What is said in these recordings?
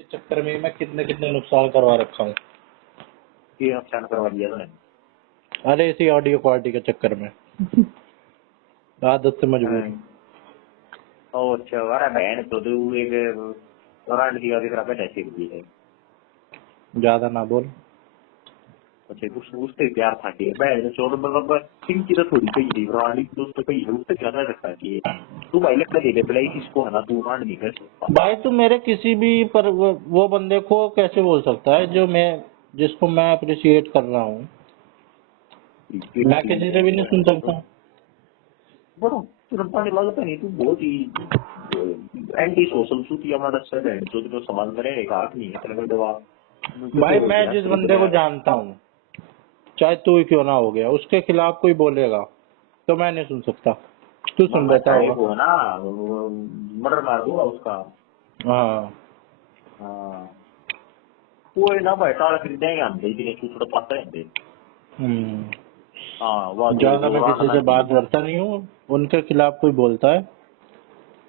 इस चक्कर में मैं कितने कितने नुकसान करवा रखा हूँ। ये नुकसान करवा दिया तूने। अरे इसी ऑडियो क्वालिटी के चक्कर में आदत से मजबूर। ओ अच्छा, अरे बहन तो तू एक ब्रांड की आगे तरफ ऐसे की है। ज्यादा ना बोल। अच्छा कुछ उससे प्यार था कि बहन चोर मतलब सिंह की तो थोड़ी कही थी ब्रांड की दोस्त कही है उससे ज्यादा रखता कि तू भाई लगता दे दे प्लेस इसको है ना तू ब्रांड नहीं कर सकता भाई तू मेरे किसी भी पर वो बंदे को कैसे बोल सकता है जो मैं जिसको मैं अप्रिशिएट कर रहा हूँ। मैं किसी से भी नहीं सुन सकता। बड़ा तुरंत पाने लगता नहीं तू बहुत ही एंटी सोशल सूती हमारा सर है जो तो समाज में रहेगा नहीं है तेरे दवा भाई मैं जिस बंदे को जानता हूँ चाहे तू ही क्यों ना हो गया उसके खिलाफ कोई बोलेगा तो मैं नहीं सुन सकता। तू सुन बैठा होगा। वो ना मर्डर मार दूंगा उसका। हाँ हाँ वो है ना भाई टाला खरीद देंगे हम दे दिले तू थोड़ा पता है दे। हाँ वो ज्यादा मैं किसी से बात करता नहीं हूँ। उनके खिलाफ कोई बोलता है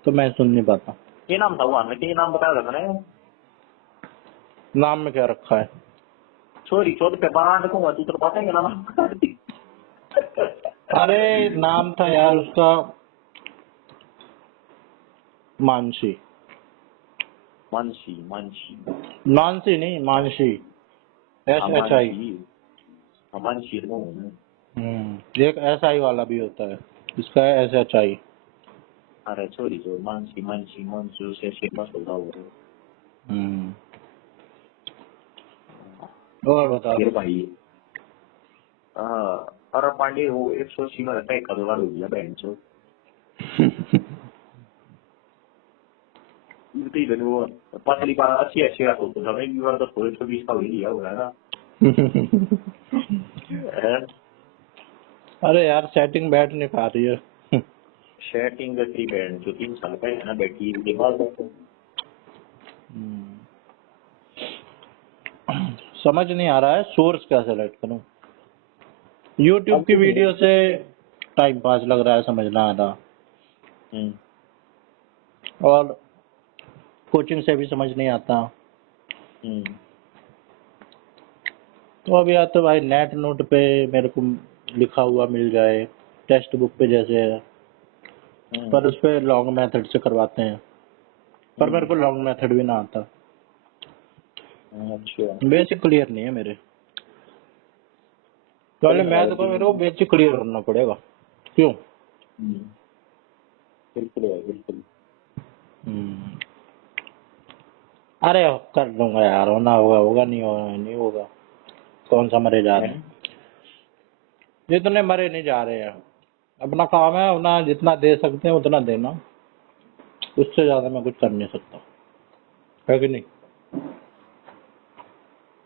तो मैं सुन नहीं पाता। ये नाम था वो के नाम बताया था मैंने। नाम में क्या रखा है? छोरी छोटे पे बना रखूंगा तू तो पता है नाम। अरे नाम था यार उसका मानसी। मानसी मानसी मानसी नहीं मानसी। SHI। मानसी एक SI वाला भी होता है। इसका है SHI। अरे छोरी जो मानसी मानसी मानसू से फेमस होता वो। और बता फिर दो। भाई अरे पांडे वो 180 में रहता है कलवार हो गया बहन चो। इतनी वो पतली बार अच्छी अच्छी बात होती है एक बार तो थोड़े 20 का हो लिया हुआ है ना। अरे यार सेटिंग बैठ नहीं पा रही है। शेटिंग की बहन जो 3 साल का है ना बैठी के बाद समझ नहीं आ रहा है सोर्स क्या सेलेक्ट करूं। YouTube की वीडियो से टाइम पास लग रहा है समझ ना आ रहा। और कोचिंग से भी समझ नहीं आता। तो अब या तो भाई नेट नोट पे मेरे को लिखा हुआ मिल जाए टेक्स्ट बुक पे जैसे है पर उस पे लॉन्ग मेथड से करवाते हैं पर मेरे को लॉन्ग मेथड भी ना आता। बेसिक क्लियर नहीं है मेरे। पहले मैथ को मेरे को बेसिक क्लियर करना पड़ेगा। क्यों? बिल्कुल बिल्कुल। अरे कर लूंगा यार होना होगा होगा नहीं होगा नहीं होगा। कौन सा मरे जा रहे हैं? जितने मरे नहीं जा रहे हैं। अपना काम है अपना जितना दे सकते हैं उतना देना। उससे ज्यादा मैं कुछ कर नहीं सकता है कि नहीं?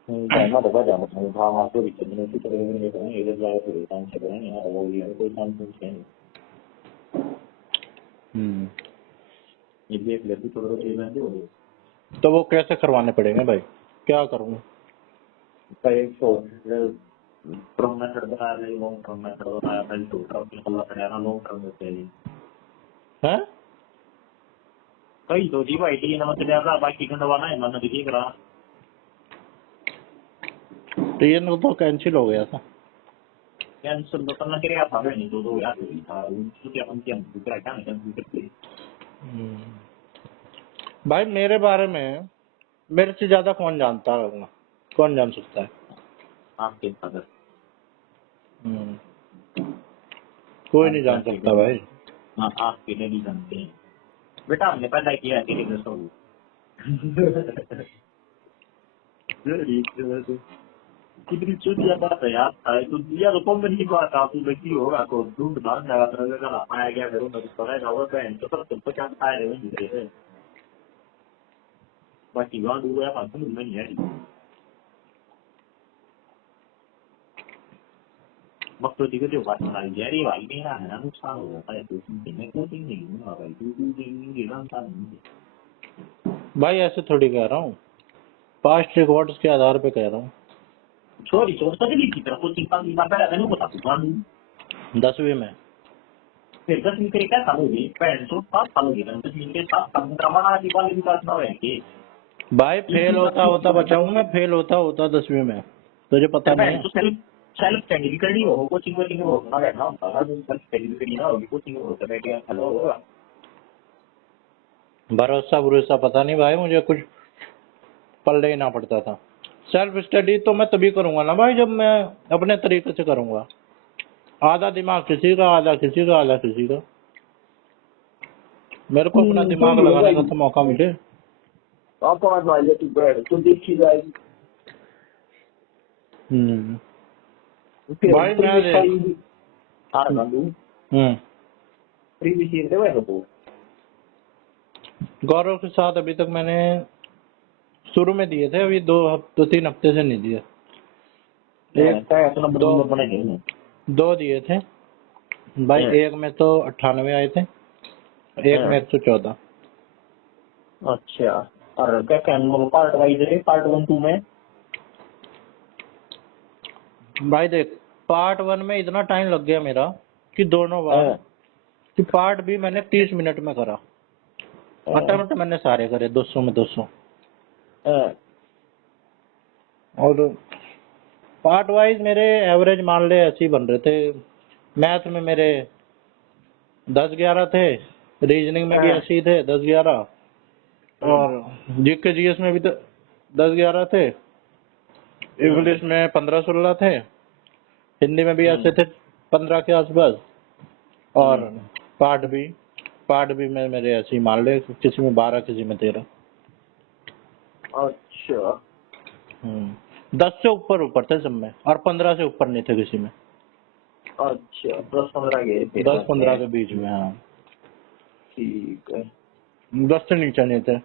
जाना तो बजा मतलब भाव तो भी चलने की तरह नहीं है इधर जाओ तो काम से करेंगे यार वो ये कोई काम तो है नहीं। ये देख ले तो थोड़ा चीज है तो वो कैसे करवाने पड़ेंगे भाई? क्या करूँ? कई तो फ्रॉम मेथड बना रहे लॉन्ग फ्रॉम मेथड बनाया था तो अल्लाह करेगा लॉन्ग टर्म में चाहिए हैं? कई तो जी भाई टी ना मतलब यार बाकी खंडवाना है मन दिखे करा ट्रेन तो कैंसिल हो गया था। कैंसिल तो करना क्या था नहीं तो यार था उसको क्या अपन क्या दूसरा क्या नहीं कैंसिल करते। भाई मेरे बारे में मेरे से ज्यादा कौन जानता होगा? कौन जान सकता है? आपके फादर कोई नहीं जान सकता भाई। आपके डैडी जानते हैं बेटा हमने पैदा किया है तेरे को कितनी चुतिया बात है यार तो दिया तो कम नहीं बात आप लगी होगा तो दूध डाल जाएगा तो आया गया मेरे को पड़ेगा वो बहन तो सब तुमको क्या आए रहे हैं बाकी वहाँ हुआ है बात नहीं है वक्त जी को बात बना लिया अरे भाई मेरा है ना नुकसान हो जाता है मैं कोचिंग नहीं दूंगा भाई तू भाई ऐसे थोड़ी कह रहा हूँ। पास्ट रिकॉर्ड्स के आधार पे कह रहा हूँ। छोरी छोड़ सकती थी तेरा कोचिंग का पहले नहीं पता तू 10वीं में फिर 10वीं के क्या साल होगी 5 साल होगी 10वीं के 7 साल में क्रमाना की वाली विकास ना है कि भाई फेल होता होता बचाऊंगा मैं, फेल होता होता 10वीं में, तुझे पता नहीं है। तो सेल्फ सेल्फ स्टडी भी करनी हो, कोचिंग कोचिंग में होना रहना होता है, सेल्फ स्टडी भी करनी ना होगी, कोचिंग में होता बैठ गया हेलो होगा। भरोसा भरोसा पता नहीं भाई, मुझे कुछ पल्ले ही ना पड़ता था। सेल्फ स्टडी तो मैं तभी करूंगा ना भाई जब मैं अपने तरीके से करूंगा। आधा दिमाग किसी का, आधा किसी का, आधा किसी का। मेरे को अपना दिमाग सही है लगाने का भाई। तो मौका मिले। आपको मत मारिए, तू बैठ तो देखी जाएगी। फिर भाई मैं देख। प्रीवियस ईयर दे तो गौरव के साथ अभी तक मैंने शुरू में दिए थे, अभी 2-3 हफ्ते से नहीं दिए। दो दिए थे भाई, एक में तो 98 आए थे, एक में 114। अच्छा, और क्या पार्ट वाइज है, पार्ट 1 2 में? भाई देख, पार्ट 1 में इतना टाइम लग गया मेरा कि दोनों बार कि पार्ट भी मैंने 30 मिनट में करा। अटेम्प्ट मैंने सारे करे 200 में 200। और पार्ट वाइज मेरे एवरेज मान ले ऐसे ही बन रहे थे। मैथ में मेरे 10-11 थे, रीजनिंग में भी ऐसे ही थे 10-11, और जीके जीएस में भी 10-11 थे, इंग्लिश में 15-16 थे, हिंदी में भी ऐसे थे 15 के आसपास, और पार्ट भी में मेरे ऐसे ही मान ले, किसी में 12 किसी में 13। अच्छा 10 से ऊपर थे सब में, और 15 से ऊपर नहीं थे किसी में। अच्छा 10-15 के 10-15 के बीच में। हाँ ठीक है। 10 से नीचे नहीं थे।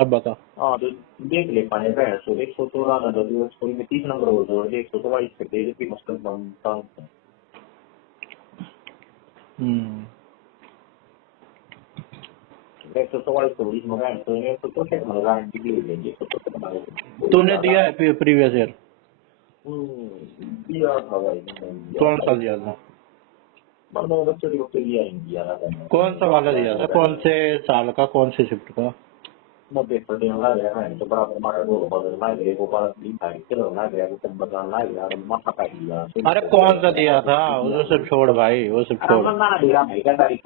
अब बता। हाँ तो देख ले पाए रहे सो 114 ना तो थोड़ी में 30 नंबर हो तो 124 पे दे दे मुश्किल बनता है। 124 तो 20 मंगाए तो ये तो क्या मंगा डिग्री लेंगे तो हमारे। तूने दिया है प्रीवियस ईयर? दिया था भाई। कौन सा दिया था? मतलब बच्चे को दिया इंडिया का। कौन सा वाला दिया था? कौन से साल का, कौन से शिफ्ट का? मैं पेपर देने लगा है तो बराबर मारा दो बदल ना गए वो बात नहीं था कि ना गया तो बदल ना गया और माथा काट लिया। अरे कौन सा दिया था वो सब छोड़ भाई, वो सब छोड़। ना दिया भाई का तारीख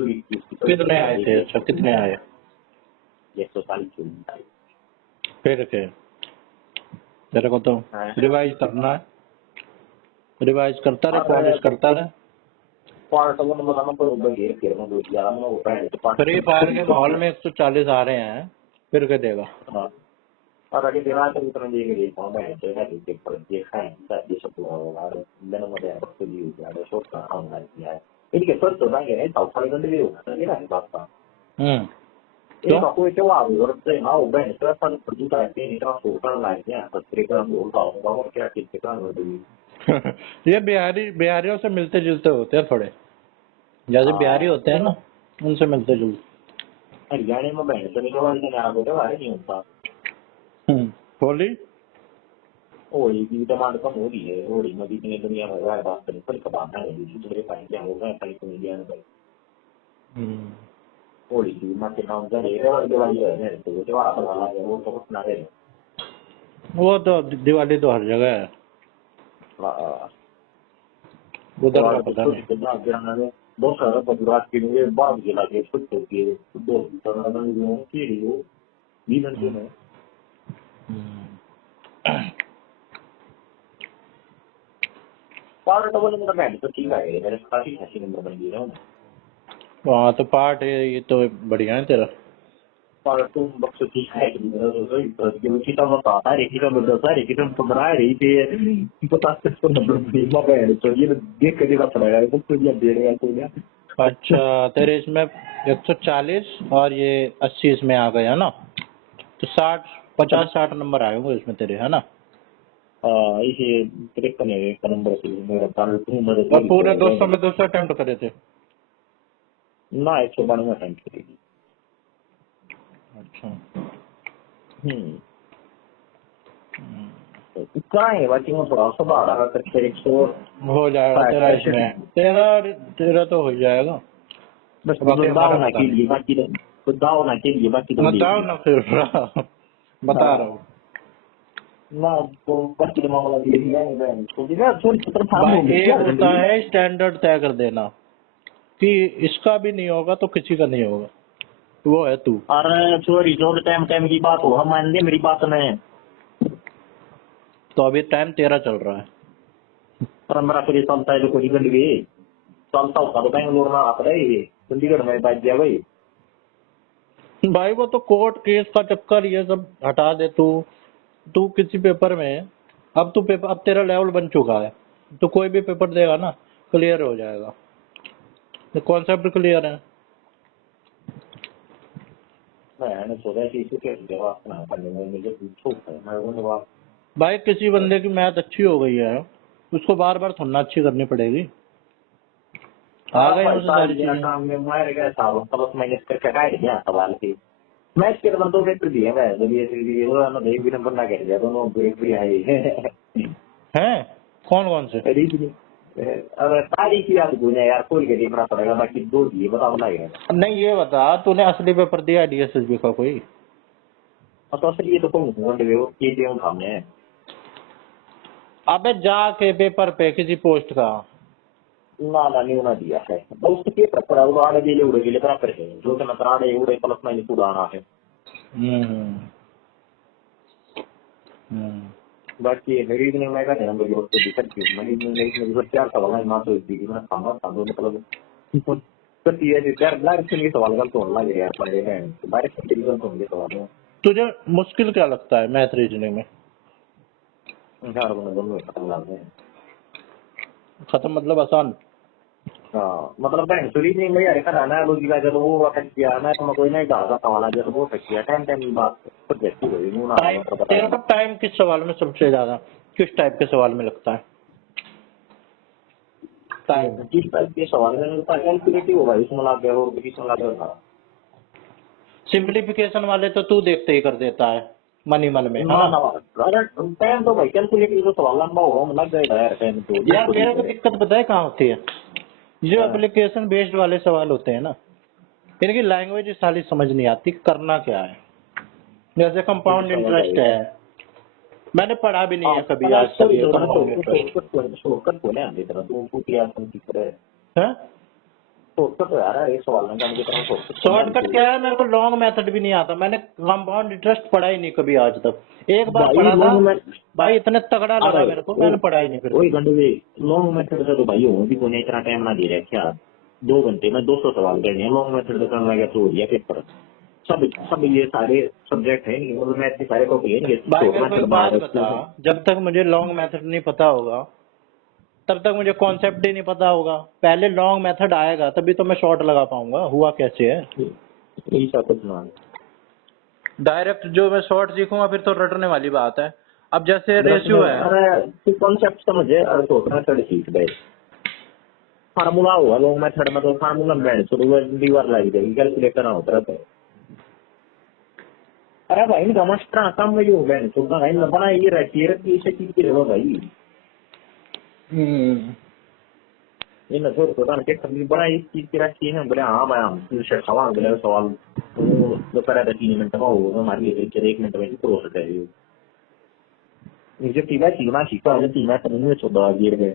कितने आए थे? अच्छा कितने आए? 140 फिर के तेरे को तो रिवाइज करना है, रिवाइज करता रहे, पॉलिश करता रहे। पार्ट 1 में हम पर ऊपर गिर के हम लोग यार मैं ऊपर है तो फ्री फायर के माहौल में 140 आ रहे हैं, फिर के देगा। हां और आगे देना तो उतना देंगे ये कौन है तो है कि पर देखा है सब ये सब और मैंने मुझे आपको दी यार शॉट का काम किया है इनके पर तो ना ये तो फाइल कर दे होगा ये ना बात का। तो कोई तो आ और से ना वो बहन तो अपन प्रोड्यूस करते हैं इतना सोचना लाइक है पत्रिका बोलता हूं और क्या किसके काम हो रही। ये बिहारियों से मिलते जुलते होते हैं थोड़े, जैसे बिहारी होते हैं ना उनसे मिलते जुलते। हरियाणा में बहन तो निकल वाले ना बोलते वाले नहीं होता। होली होली की डिमांड कम हो रही है, होली में भी इतनी दुनिया में रहा है बात करें पर कबाब है दूसरे पाइन क्या होगा कहीं तो इंडिया में भाई। होली की मां के नाम का रेगा और दिवाली है तो जो आप वाला है वो तो कुछ ना है। वो तो दिवाली तो हर जगह है, उधर का पता नहीं। बहुत सारा गुजरात के लिए बाहर जिला के कुछ होती है दो लोगों की रियो भी घंटे में पार्ट डबल में मैं तो ठीक है मेरे काफी अच्छी नंबर बन गई है। हाँ तो पार्ट है ये तो बढ़िया है तेरा। पार्ट 2 बक्स ठीक है कि मेरा तो ये कितना बता है कितना बता है कितना 15 है रही थी पता से नंबर बीमा पे है तो ये देख के देखा पड़ेगा तो कुछ ये दे देगा तो। अच्छा तेरे इसमें 140 और ये 80 इसमें आ गया ना, तो 50-60 नंबर आए होंगे इसमें तेरे, है ना? इसे ट्रिक करने का नंबर से मेरा पार्ट 2 मेरे और पूरे 200 में 200 अटेम्प्ट करे थे ना 192 अटेम्प्ट करेगी। अच्छा इतना है बाकी मैं थोड़ा सा बढ़ा करके 100 हो जाएगा तेरा इसमें, तेरा तो हो जाएगा बस दाव ना के लिए बाकी तो दाव ना के लिए बाकी तो दाव ना फिर बता रहा हूँ ना तो बच्चे के मामला भी यही है बहन तो ना थोड़ी सत्र फार्म भाई। हो गई एक क्या होता है स्टैंडर्ड तय कर देना कि इसका भी नहीं होगा तो किसी का नहीं होगा, वो है तू। अरे सॉरी जो टाइम टाइम की बात हो हम मान दे मेरी बात में तो अभी टाइम तेरा चल रहा है। पर मेरा कोई चलता है जो कोई गंद गई चलता होता तो बेंगलोर में आता है चंडीगढ़ में बैठ गया भाई भाई वो तो कोर्ट केस का चक्कर, ये सब हटा दे तू। तू किसी पेपर में, अब तू पेपर, अब तेरा लेवल बन चुका है, तो कोई भी पेपर देगा ना क्लियर हो जाएगा। तो कॉन्सेप्ट क्लियर है। मैंने सोचा कि इसे कैसे जवाब ना करने में मुझे पूछो मैं वो जवाब भाई किसी बंदे की मैथ अच्छी हो गई है, उसको बार बार थोड़ा अच्छी करनी पड़ेगी। आ गए उसे सारी चीजें। काम में मार गया था प्लस माइनस करके काट दिया सवाल की मैच के तो दो पेपर दिए मैं जब ये वो ना एक भी नंबर ना कह दिया दोनों ब्रेक भी आई हैं कौन कौन से? रीजनिंग अरे तारीख याद भूले यार खोल के देखना पड़ेगा बाकी दो दिए बताओ लगेगा नहीं ये बता, तूने असली पेपर दिया डीएसएसबी का कोई? तो असल ये तो कहूँ ये दिया हमने अबे जाके पेपर पे किसी पोस्ट का। ना ना नहीं होना दिया है तो उसके पेपर पर उड़ाने के लिए उड़े के लिए बराबर है जो कि नतराने उड़े प्लस माइनस उड़ाना है हम्म हम्म। बाकी रीजनिंग में का ध्यान रखिए उसको दिक्कत क्यों मैं रीजनिंग में चार सवाल है ना तो इसकी मैं खाना खा दो मतलब तो ये चार लाख के सवाल का तो लग गया पड़े हैं बारिश के रिजल्ट होंगे सवाल तुझे मुश्किल क्या लगता है मैथ रीजनिंग में? चार बंदे दोनों खत्म लाते हैं खत्म मतलब आसान? हाँ मतलब बहन तो रीजनिंग में यार कराना लॉजिक आ जब वो वक्त किया ना तो कोई नहीं डालता सवाल आ जब वो किया टाइम टाइम की बात प्रोजेक्ट हुई नहीं ना टाइम, तेरे को टाइम किस सवाल में सबसे ज्यादा, किस टाइप के सवाल में लगता है टाइम? जिस टाइप के सवाल में कैलकुलेटिव होगा इसमें लग गया और इसमें लग गया सिंप्लीफिकेशन वाले तो तू देखते ही कर देता है मन ही मन में, है ना ना? ना अगर टाइम तो भाई कैलकुलेटिव तो सवाल लंबा होगा लग जाएगा यार टाइम तो यार मेरे को दिक्कत पता है कहाँ होती है? जो एप्लीकेशन बेस्ड वाले सवाल होते हैं ना, इनकी लैंग्वेज साली समझ नहीं आती करना क्या है। जैसे कंपाउंड इंटरेस्ट है, मैंने पढ़ा भी नहीं है कभी आज तक ये कंपाउंड इंटरेस्ट। शॉर्टकट बोले आंधी तरह तो कुछ यार तुम सीख रहे है शॉर्टकट तो यार एक सवाल में की तरह शॉर्टकट क्या है? मेरे को लॉन्ग मेथड भी नहीं आता, मैंने कंपाउंड इंटरेस्ट पढ़ा ही नहीं कभी आज तक। एक बार पढ़ा था भाई, इतने तगड़ा लगा मेरे को, मैंने पढ़ा ही नहीं फिर। वही घंटे भी लॉन्ग मेथड से तो भाई हो भी कोई इतना टाइम ना दे रहे क्या 2 घंटे में 200 सवाल करने हैं लॉन्ग मेथड से करने लगा तो हो गया पेपर सब ये सारे सब्जेक्ट है मतलब मैथ के सारे टॉपिक है भाई मेरे को एक बात बता, जब तक मुझे लॉन्ग मेथड नहीं पता होगा तब तक मुझे कॉन्सेप्ट ही नहीं पता होगा। पहले लॉन्ग मेथड आएगा तभी तो मैं शॉर्ट लगा पाऊंगा। हुआ कैसे है? ऐसा कुछ ना डायरेक्ट जो मैं शॉर्ट सीखूंगा फिर तो रटने वाली बात है। अब जैसे रेशियो है, अरे कॉन्सेप्ट समझे अरे तो मेथड सीख गए फार्मूला हुआ लॉन्ग मेथड में तो फार्मूला में तो दीवार लग जाएगी कैलकुलेट करना होता है। अरे भाई इनका मास्टर काम में जो है तो भाई बना ये रहती है कि इसे चीज के भाई ये ना छोड़ पता नहीं कभी बड़ा इस चीज की रखी है बोले हाँ भाई हम तुझे सवाल बोले सवाल तो करा था 3 मिनट में हो हमारी 1 मिनट में प्रोसेस है ये मुझे तीना सीखा है तीना समझ में 14 गिर गए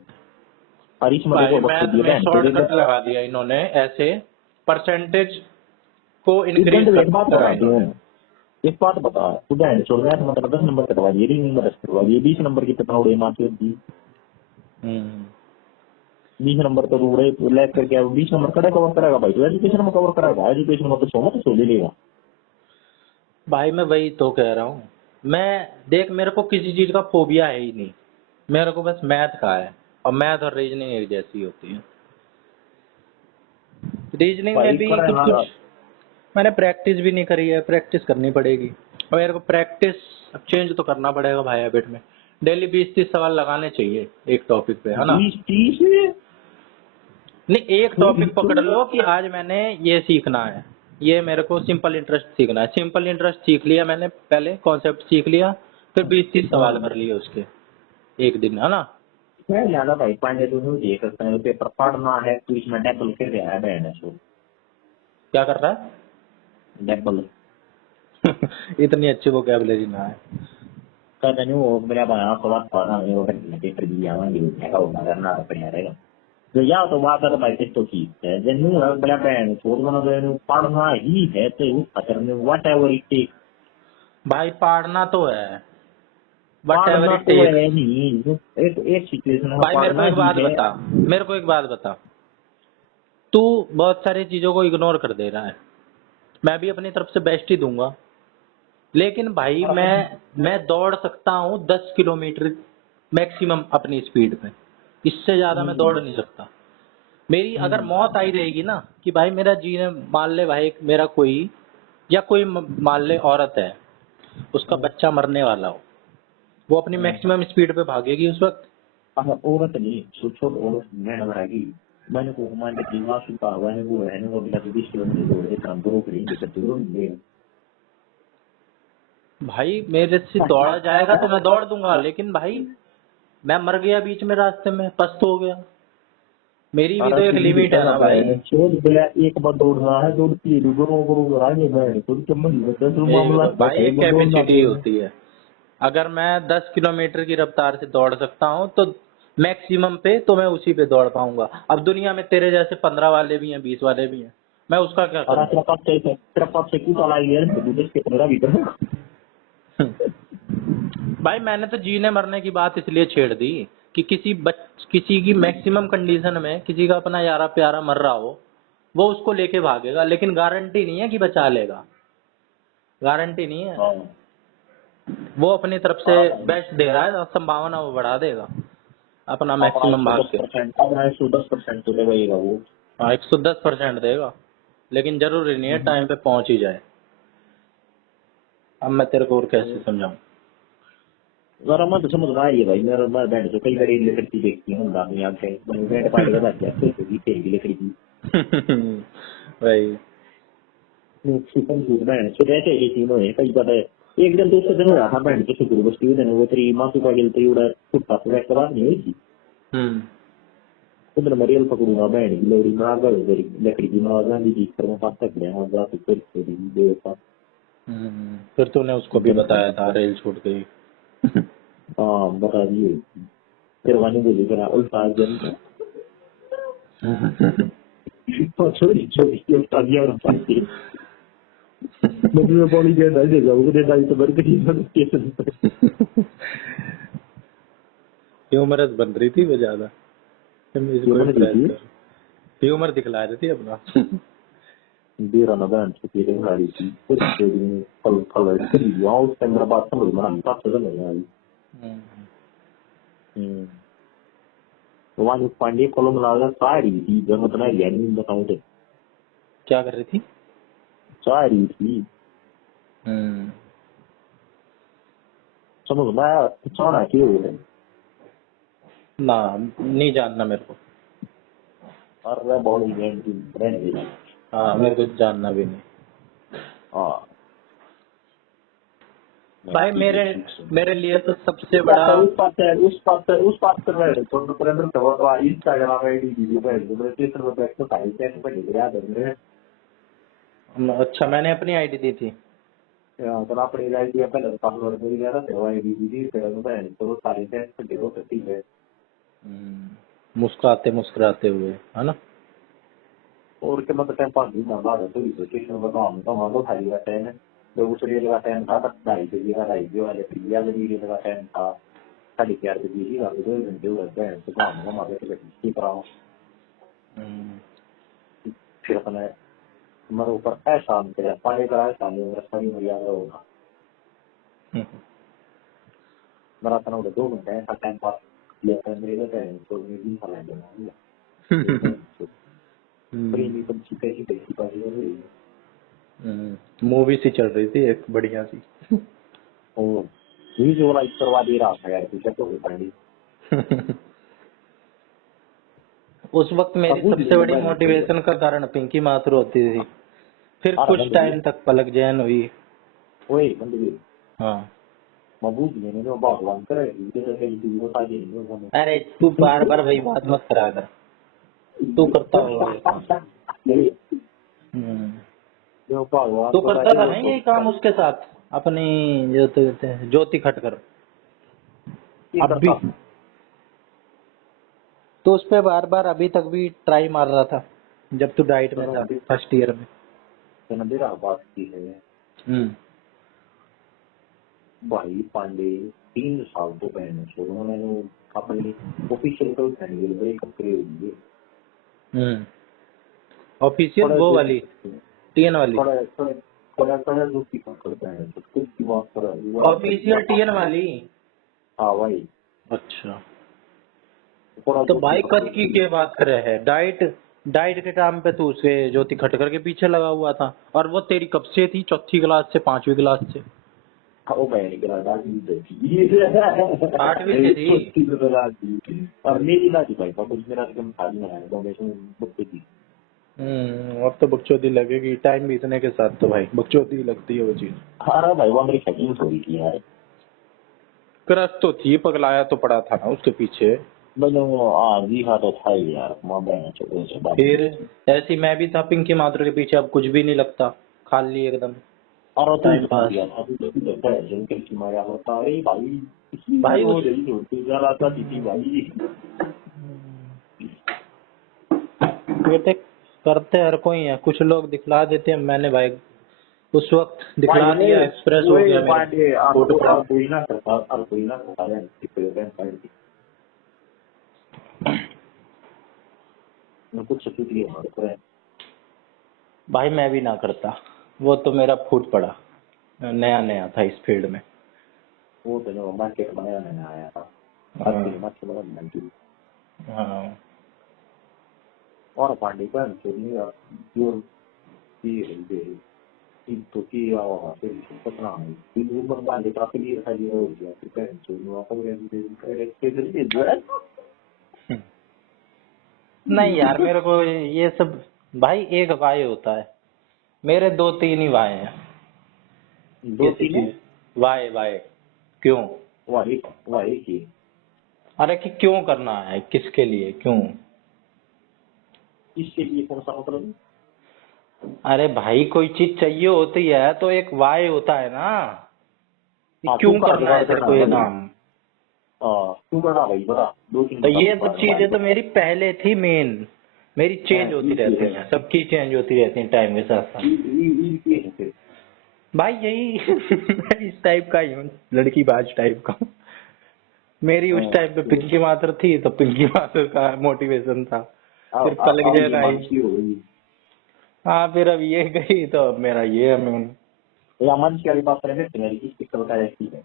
और इसमें देखो मैथ में शॉर्टकट लगा दिया इन्होंने, ऐसे परसेंटेज को इंक्रीज कर। एक बात बता तू बहन छोड़ मैथ मतलब 10 नंबर कटवा दिए रीजनिंग में 10 करवा दिए 20 नंबर की कितना उड़े मारते दी 20 नंबर तो उड़े ले करके 20 नंबर कड़ा कवर करेगा भाई तो एजुकेशन में कवर कराएगा एजुकेशन में तो 100 ले लेगा भाई मैं वही तो कह रहा हूँ। मैं देख, मेरे को किसी चीज का फोबिया है ही नहीं, मेरे को बस मैथ का है, और मैथ और रीजनिंग एक जैसी होती है। रीजनिंग में भी कुछ मैंने प्रैक्टिस भी नहीं करी है, प्रैक्टिस करनी पड़ेगी। और मेरे को प्रैक्टिस चेंज तो करना पड़ेगा भाई हैबिट में। डेली 20-30 सवाल लगाने चाहिए एक टॉपिक पे, है ना? 20-30 नहीं, एक टॉपिक पकड़ लो कि आज मैंने ये सीखना है, ये मेरे को सिंपल इंटरेस्ट सीखना है। सिंपल इंटरेस्ट सीख लिया मैंने, पहले कॉन्सेप्ट सीख लिया, फिर 20-30 सवाल कर लिए उसके एक दिन, है ना? मैं ज्यादा भाई 5 दिन ये करता है पेपर पढ़ना है तो इसमें डबल कर रहा है बहन सो क्या कर रहा है? डबल इतनी अच्छी वोकैबुलरी ना है। Kata ni wo bela ba ko wat pa na yo kan ni ke di ya man di ka o ba na pa ya re तो या तो बात है भाई तो ठीक है जन्नू बड़ा बहन छोड़ बना दे पढ़ना ही है तो उस खतर में वट एवर इट टेक भाई पढ़ना तो है, वट एवर पढ़ना इट तो टेक्स। है नहीं एक सिचुएशन में भाई मेरे को पढ़ना एक ही बात है। बता, मेरे को एक बात बता, तू बहुत सारी चीजों को इग्नोर कर दे रहा है, मैं भी अपनी तरफ से बेस्ट ही दूंगा, लेकिन भाई मैं दौड़ सकता हूँ 10 किलोमीटर मैक्सिमम अपनी स्पीड पे, इससे ज्यादा मैं दौड़ नहीं सकता। मेरी अगर मौत आई रहेगी ना कि भाई मेरा जीने, मान ले भाई मेरा कोई या कोई मान ले औरत है, उसका बच्चा मरने वाला हो, वो अपनी मैक्सिमम स्पीड पे भागेगी उस वक्त? औरत नहीं सोचो औरत मैं लगी मैंने को मान के दीवार सुपा हुआ है वो है वो बिना 20 किलोमीटर दौड़ के काम करो करेंगे तो दूर नहीं भाई मेरे से दौड़ा जाएगा तो मैं दौड़ दूंगा, लेकिन भाई मैं मर गया बीच में रास्ते में, पस्त हो गया, मेरी भी तो एक लिमिट है ना भाई। छोड़ गया एक बार दौड़ रहा है दौड़ती है गुरु आगे मैं तो मामला भाई एक कैपेसिटी होती है, अगर मैं 10 किलोमीटर की रफ्तार से दौड़ सकता हूँ तो मैक्सिमम पे तो मैं उसी पे दौड़ पाऊंगा। अब दुनिया में तेरे जैसे 15 वाले भी हैं, 20 वाले भी हैं, मैं उसका क्या करूँ? तेरा पास से क्यों चला गया तो 10 के 15 भी कर भाई मैंने तो जीने मरने की बात इसलिए छेड़ दी कि किसी की मैक्सिमम कंडीशन में किसी का अपना यारा प्यारा मर रहा हो, वो उसको लेके भागेगा, लेकिन गारंटी नहीं है कि बचा लेगा, गारंटी नहीं है। वो अपनी तरफ से बेस्ट दे रहा है, संभावना वो बढ़ा देगा अपना मैक्सिमम भाग के। 110% तो देगा वो। हाँ 110% देगा, लेकिन जरूरी नहीं है टाइम पे पहुंच ही जाए। अब मैं तेरे को और कैसे समझाऊं? जरा मत समझ आ रही है भाई मेरा मैं बैंड तो कई बार लकड़ी देखती हूँ दादी आंखें मैंने बैंड पार्ट का बात किया तो भी तेरी लकड़ी की भाई सुपन सूट बैंड तो रहते ही तीनों है कई बार एक दिन दूसरे दिन हो रहा था बैंड के शुरू बस्ती दिन वो तेरी माँ सुपा गिल तेरी उड़ा फुटपाथ पे के बाद नहीं हुई थी तो मैं मरियल पकड़ूंगा बैंड की लोरी में आगा तेरी लकड़ी की माँ गांधी जी पर मैं पास तक गया वहाँ तो फिर तेरी देवता फिर तूने उसको भी बताया था रेल छूट गई। हाँ बता दिए फिर वानी बोली करा उल्टा जन छोड़ी छोड़ी उल्टा दिया और पाती मुझे बोली गया नहीं देगा वो देता तो बरकत ही स्टेशन पर ह्यूमरस बन रही थी वो ज्यादा, ह्यूमर दिखला रही थी अपना। Dia na ban su ke da hari ki ko da ni fal ki ya उस टाइम मेरा बात समझ में नहीं पाता था यार तो वहाँ पांडे कॉलम लगा सारी थी जब मतलब यार नहीं बताऊं तो क्या कर रही थी? सारी थी समझ में आया सारा क्यों है ना नहीं जानना मेरे को। और वो बॉडी गेम की ब्रांड है हाँ मेरे को जानना भी नहीं। हाँ भाई मेरे लिए तो सबसे बड़ा उस बात कर रहे हैं तो अंदर तो इंस्टाग्राम आईडी वीडियो पे ट्विटर पे बैठ के साइड पे पर लिख रहा है। अच्छा मैंने अपनी आईडी दी थी तो अपनी आईडी पे पासवर्ड मिल गया था तो आईडी दी फिर मैं तो सारे टेस्ट पे देखो करती है मुस्कुराते हुए है ना। और के मतलब टाइम पास नहीं ना तो लोकेशन बताऊं तो मान लो खाली का टाइम है तो उस रेल का टाइम था तक ढाई बजे का ढाई बजे वाले प्रिया वाली रेल का टाइम था 4:30 बजे ही रात 2 घंटे हो गए हैं तो काम हम आगे के की कराओ फिर अपने हमारे ऊपर ऐसा मेरा पानी का ऐसा मेरा सही मर्यादा होगा मेरा तनाव 2 घंटे ऐसा टाइम पास लेकर मेरे टाइम तो मेरी हाल है प्रेमी पंछी कैसी कैसी पाई हो रही है मूवी सी चल रही थी एक बढ़िया सी और ये जो लाइक करवा दे रहा था यार कुछ तो पानी उस वक्त मेरी सबसे बड़ी मोटिवेशन का कारण पिंकी माथुर होती थी, फिर कुछ टाइम तक पलक जैन हुई। ओए बंदगी हाँ मबूज मैंने वो भगवान करे इधर के वीडियो का ये नहीं। अरे तू बार बार वही बात मत करा कर, तू करता होगा। जो भगवान तो को करता था राजी ना हो यही काम उसके साथ अपनी, जो तो कहते हैं ज्योति खटकर, ये अब भी। करता तो उस पे बार बार अभी तक भी ट्राई मार रहा था जब तू डाइट में था तो फर्स्ट ईयर में। मेरा बात की है हम्म। भाई पांडे 3 साल तो पहले से उन्होंने अपनी ऑफिशियल तो ब्रेकअप करे हुई है। हम्म। ऑफिशियल थोड़ा वो जो वाली, टीएन वाली। थोड़ा थोड़ा थोड़ा थोड़ा जो की करते हैं तो कुछ की बात कर रहा है वो ऑफिशियल टीएन वाली। हाँ भाई अच्छा। थोड़ा तो जो की भाई कद की करते क्या बात कर रहे हैं? डाइट डाइट के टाइम पे तू उसे ज्योति खटकर के पीछे लगा हुआ था, और वो तेरी कब से थी? चौथी क्लास से, पांचवी क्लास से? हाँ वो मैंने करा डाली आठवीं से थी। थी और मेरी ना थी भाई कुछ मेरा एकदम खाली ना है तो मैं बुक थी। अब तो बकचोदी लगेगी, टाइम बीतने के साथ तो भाई बकचोदी लगती है वो चीज। हाँ भाई वो मेरी सेटिंग थोड़ी थी यार। क्रश तो थी, पगलाया तो पड़ा था ना उसके पीछे। मैंने वो जी हाँ तो था ही यार माँ बहन छोटे से बात फिर ऐसी मैं भी था पिंकी माथुर के पीछे, अब कुछ भी नहीं लगता, खाली एकदम और तू टाइम बता पास। दिया था तू तो देखता है जिनके तुम्हारा होता अरे भाई इसलिए भाई वो उस रही होती जा रहा था दीदी भाई। ये तो करते हर कोई है, कुछ लोग दिखला देते हैं। मैंने भाई उस वक्त भाई दिखला दिया, एक्सप्रेस हो वो गया मेरा पांडे फुट पड़ा। और कोई ना करता और कोई ना करता है कुछ सचुत ही हमारे को है। भाई मैं भी ना करता, वो तो मेरा फूट पड़ा, नया नया था इस फील्ड में। वो तो जो मार्केट बनाया मैंने आया था आज हाँ। के मार्केट बना बनती हाँ। और पांडे का चोरी जो की रही तो की और फिर पतना है फिर वो पांडे का फिर ये खाली हो गया फिर कह चोरी वो को ये जो है नहीं यार, मेरे को ये सब, भाई एक वाय होता है, मेरे दो तीन ही वाय हैं। दो किसी तीन है चीज वाय वाय क्यों? वही की अरे कि क्यों करना है, किसके लिए, क्यों? इसके लिए कौन सा मतलब अरे भाई कोई चीज चाहिए होती है तो एक वाय होता है ना, कि हाँ तू क्यों का करना जुगाड़ है तेरे करना को है ये भाई काम। तू करना भाई बता दो तीन तो बता ये तू सब करना चीजें तो मेरी पहले थी मेन, मेरी हाँ चेंज होती रहती हैं, सबकी चेंज होती रहती है टाइम के साथ साथ। फिर भाई यही मैं इस टाइप का ही हूँ, लड़की बाज टाइप का हूँ। मेरी उस टाइम पे पिंकी माथुर थी तो पिंकी माथुर का मोटिवेशन था, फिर पलक ये जैन आई। मंच की हो गई हाँ, फिर अब ये गई तो अब मेरा ये है मेन। या मंच की वाली बात करेंगे मेरी किस बता रहती है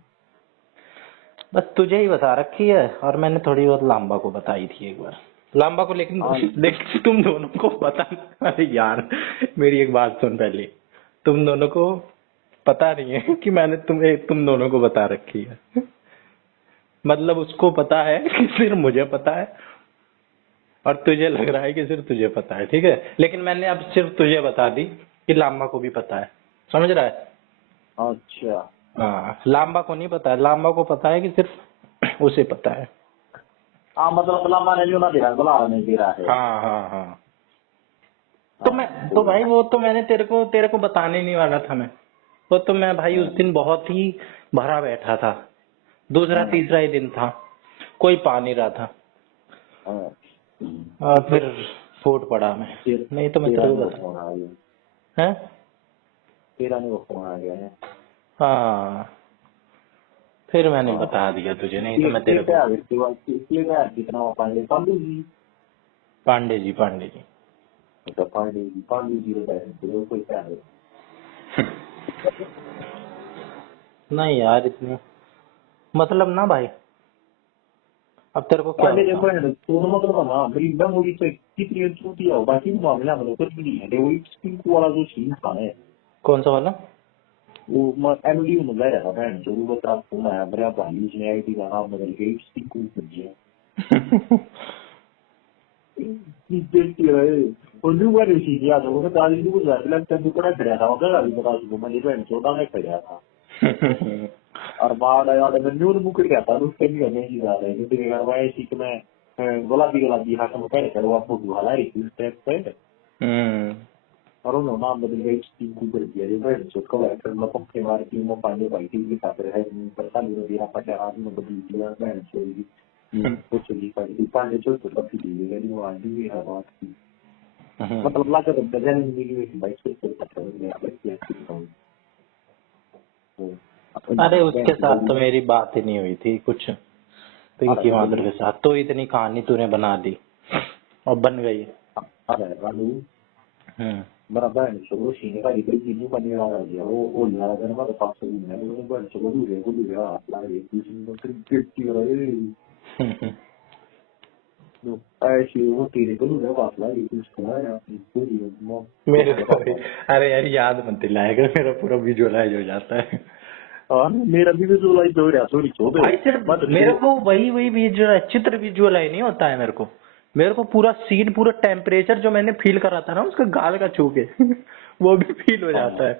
बस तुझे ही बता रखी है, और मैंने थोड़ी बहुत लांबा को बताई थी एक बार, लांबा को। लेकिन हाँ देख तुम दोनों को पता, अरे यार मेरी एक बात सुन पहले, तुम दोनों को पता नहीं है कि मैंने तुम दोनों को बता रखी है। मतलब उसको पता है कि सिर्फ मुझे पता है, और तुझे लग रहा है कि सिर्फ तुझे पता है, ठीक है। लेकिन मैंने अब सिर्फ तुझे बता दी कि लांबा को भी पता है, समझ रहा है? अच्छा हाँ, लांबा को नहीं पता है, लांबा को पता है कि सिर्फ उसे पता है। हाँ मतलब लंबा ने जो ना दे रहा बुला नहीं दे रहा है हाँ हाँ हाँ। तो भाई वो तो मैंने तेरे को बताने नहीं वाला था मैं। वो तो मैं भाई उस दिन बहुत ही भरा बैठा था, दूसरा तीसरा ही दिन था, कोई पा नहीं रहा था, और फिर फूट पड़ा मैं। नहीं तो मैं तेरे को बता है। तेरा नहीं वो फोन आ गया है हाँ, फिर मैंने बता दिया तुझे, नहीं तो मैं तेरे को। कितना पांडे पांडे जी पांडे जी, पांडे जी। तो पांडे जी तो कोई क्या है नहीं यार, इतनी मतलब ना भाई, अब तेरे को क्या पांडे ने बताऊं। बहन तो मतलब ना गरीब होगी तो कितनी छोटी हो बाकी मामला में कुछ भी नहीं है वो स्किल वाला जो सीन था है कौन सा वाला? वो एमडी में लग रहा था बहन जो वो बता फोन आया बड़ा भाई उसने आईटी का नाम बदल के स्किल को किया देखती रहे और जो बार उसी किया था वो ताली को जाते लगता है दुकान खड़ा था उधर अभी बता उसको मैं बहन 14 में खड़ा था और बाद आया तो न्यून बुक गया था उसके भी हमें ही जा रहे हैं क्योंकि अगर वह ऐसी कि मैं गुलाबी हाथ में पहले करो आपको दुआला है इस स्टेप पे और उन्होंने नाम बदल गई टीम को कर दिया जो है जो कल एक्टर में पक्के मार टीम में पानी भाई टीम की खातिर है पता नहीं मेरा पता आज में बदल दिया मैं छोड़ी कुछ भी कर दी पानी जो तो काफी दी गई वो आदमी भी है बात की मतलब लाकर बदल नहीं गई भाई से पता नहीं अब क्या कहूं तो अरे उसके साथ तो मेरी बात ही नहीं हुई थी कुछ, पिंकी माधुर के साथ तो इतनी कहानी तूने बना दी और बन गई। अरे रानू बराबर है शुरू सीने का इतनी चीजों का नहीं आ गया वो लगा कर हमारे पास से नहीं है वो बन शुरू दूर है आप लागे कुछ नहीं क्रिकेट की रहे तो ऐसे वो तेरे को नहीं पास लागे कुछ कराया पूरी मेरे को अरे यार याद मत दिलाएगा, मेरा पूरा विजुअलाइज हो जाता है। और मेरा भी विजुअलाइज हो रहा थोड़ी छोड़ भाई सिर्फ मेरे को वही विजुअल चित्र विजुअलाइज नहीं होता है मेरे को पूरा सीन पूरा टेम्परेचर जो मैंने फील करा था ना उसके गाल का छू के वो भी फील हो जाता है।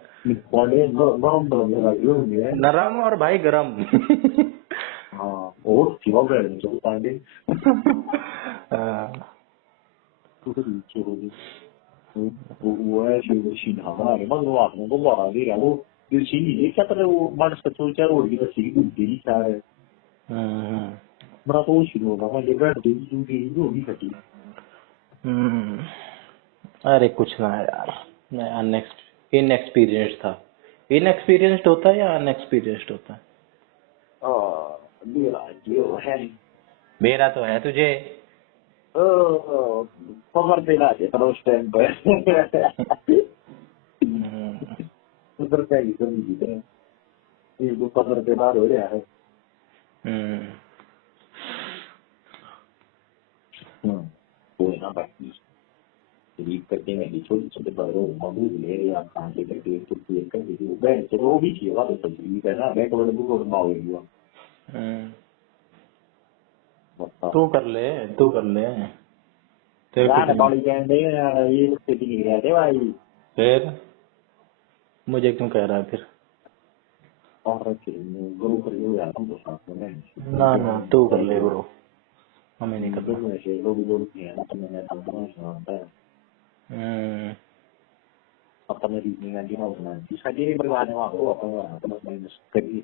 नरम और भाई गरम। हाँ और शिवा ब्रांड जो पांडे वो है शिव शिव हमारे मगर वो आपको को बड़ा दे रहा वो जो सीधी ये क्या तरह वो मानस का चोर चार और भी तो सीधी तेरी चार है बड़ा तो शिव होगा मैं लेकर जो भी कटी अरे कुछ ना यार, मैं इनएक्सपीरियंस्ड था। इनएक्सपीरियंस्ड होता है या अनएक्सपीरियंस्ड होता है? मेरा जो है मेरा तो है तुझे पकड़ देना है पर उस टाइम पर उधर क्या ही कमी जी है ये जो पकड़ देना हो रहा है कोई ना बाकी रीड करके मैं छोटे छोटे बारों मौजूद ले रहे आप कहाँ से करके तो क्लियर कर दीजिए बैठ तो वो भी चाहिए वाला तो रीड करना बैठ वाले बुक और माओ हुआ तू कर ले तेरे को बाली कहते हैं ये सेटिंग नहीं रहते भाई फिर मुझे क्यों कह रहा है फिर और गुरु कर लो यार हम तो साथ में ना तू कर ले गुरु, हमें नहीं करना ऐसे लोग नहीं है ना तो मैंने समझना सुनाता है अपने रीजनिंग का दिमाग बना इसका ये परिवार है वहाँ को अपना तो मैं कभी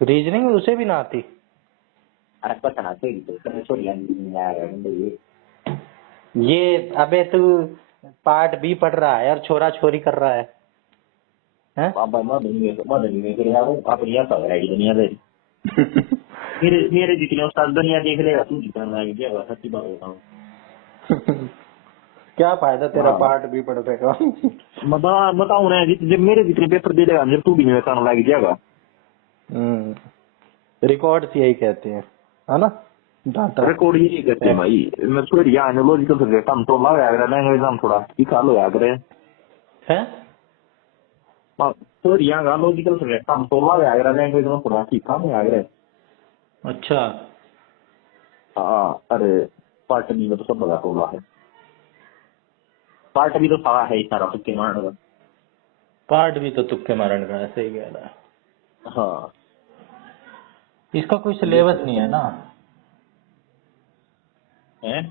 रीजनिंग उसे भी ना आती। अरे पता ना तेरी तो छोड़ी नहीं आ रहा ये अबे तू पार्ट बी पढ़ रहा है और छोरा छोरी कर रहा है हैं? अब मैं कर यार आप यहाँ तो है दुनिया में मेरे जितने उस्ताद दुनिया देख लेगा तू जितना लग गया सच्ची बात बताऊं क्या फायदा तेरा पार्ट बी पढ़ने का? बताऊं ना जब मेरे जितने पेपर दे देगा जब तू भी नहीं बताने लग जाएगा। रिकॉर्ड्स यही कहते हैं है ना, डाटा रिकॉर्ड यही कहते हैं भाई। मैं थोड़ी एनालॉजिकल सब्जेक्ट हम तो लग रहा है लैंग्वेज हम थोड़ा ठीक हाल हो गया हैं थोड़ी लॉजिकल सब्जेक्ट हम तो लग रहा है लैंग्वेज में थोड़ा ठीक काम आ रहा है। अच्छा हाँ अरे पार्ट बी में तो सब बड़ा टोला है, पार्ट बी तो सारा है ही सारा तुक्के मारने का, पार्ट भी तो तुक्के मारने का ऐसे ही कह रहा है। हाँ इसका कोई सिलेबस नहीं है ना है?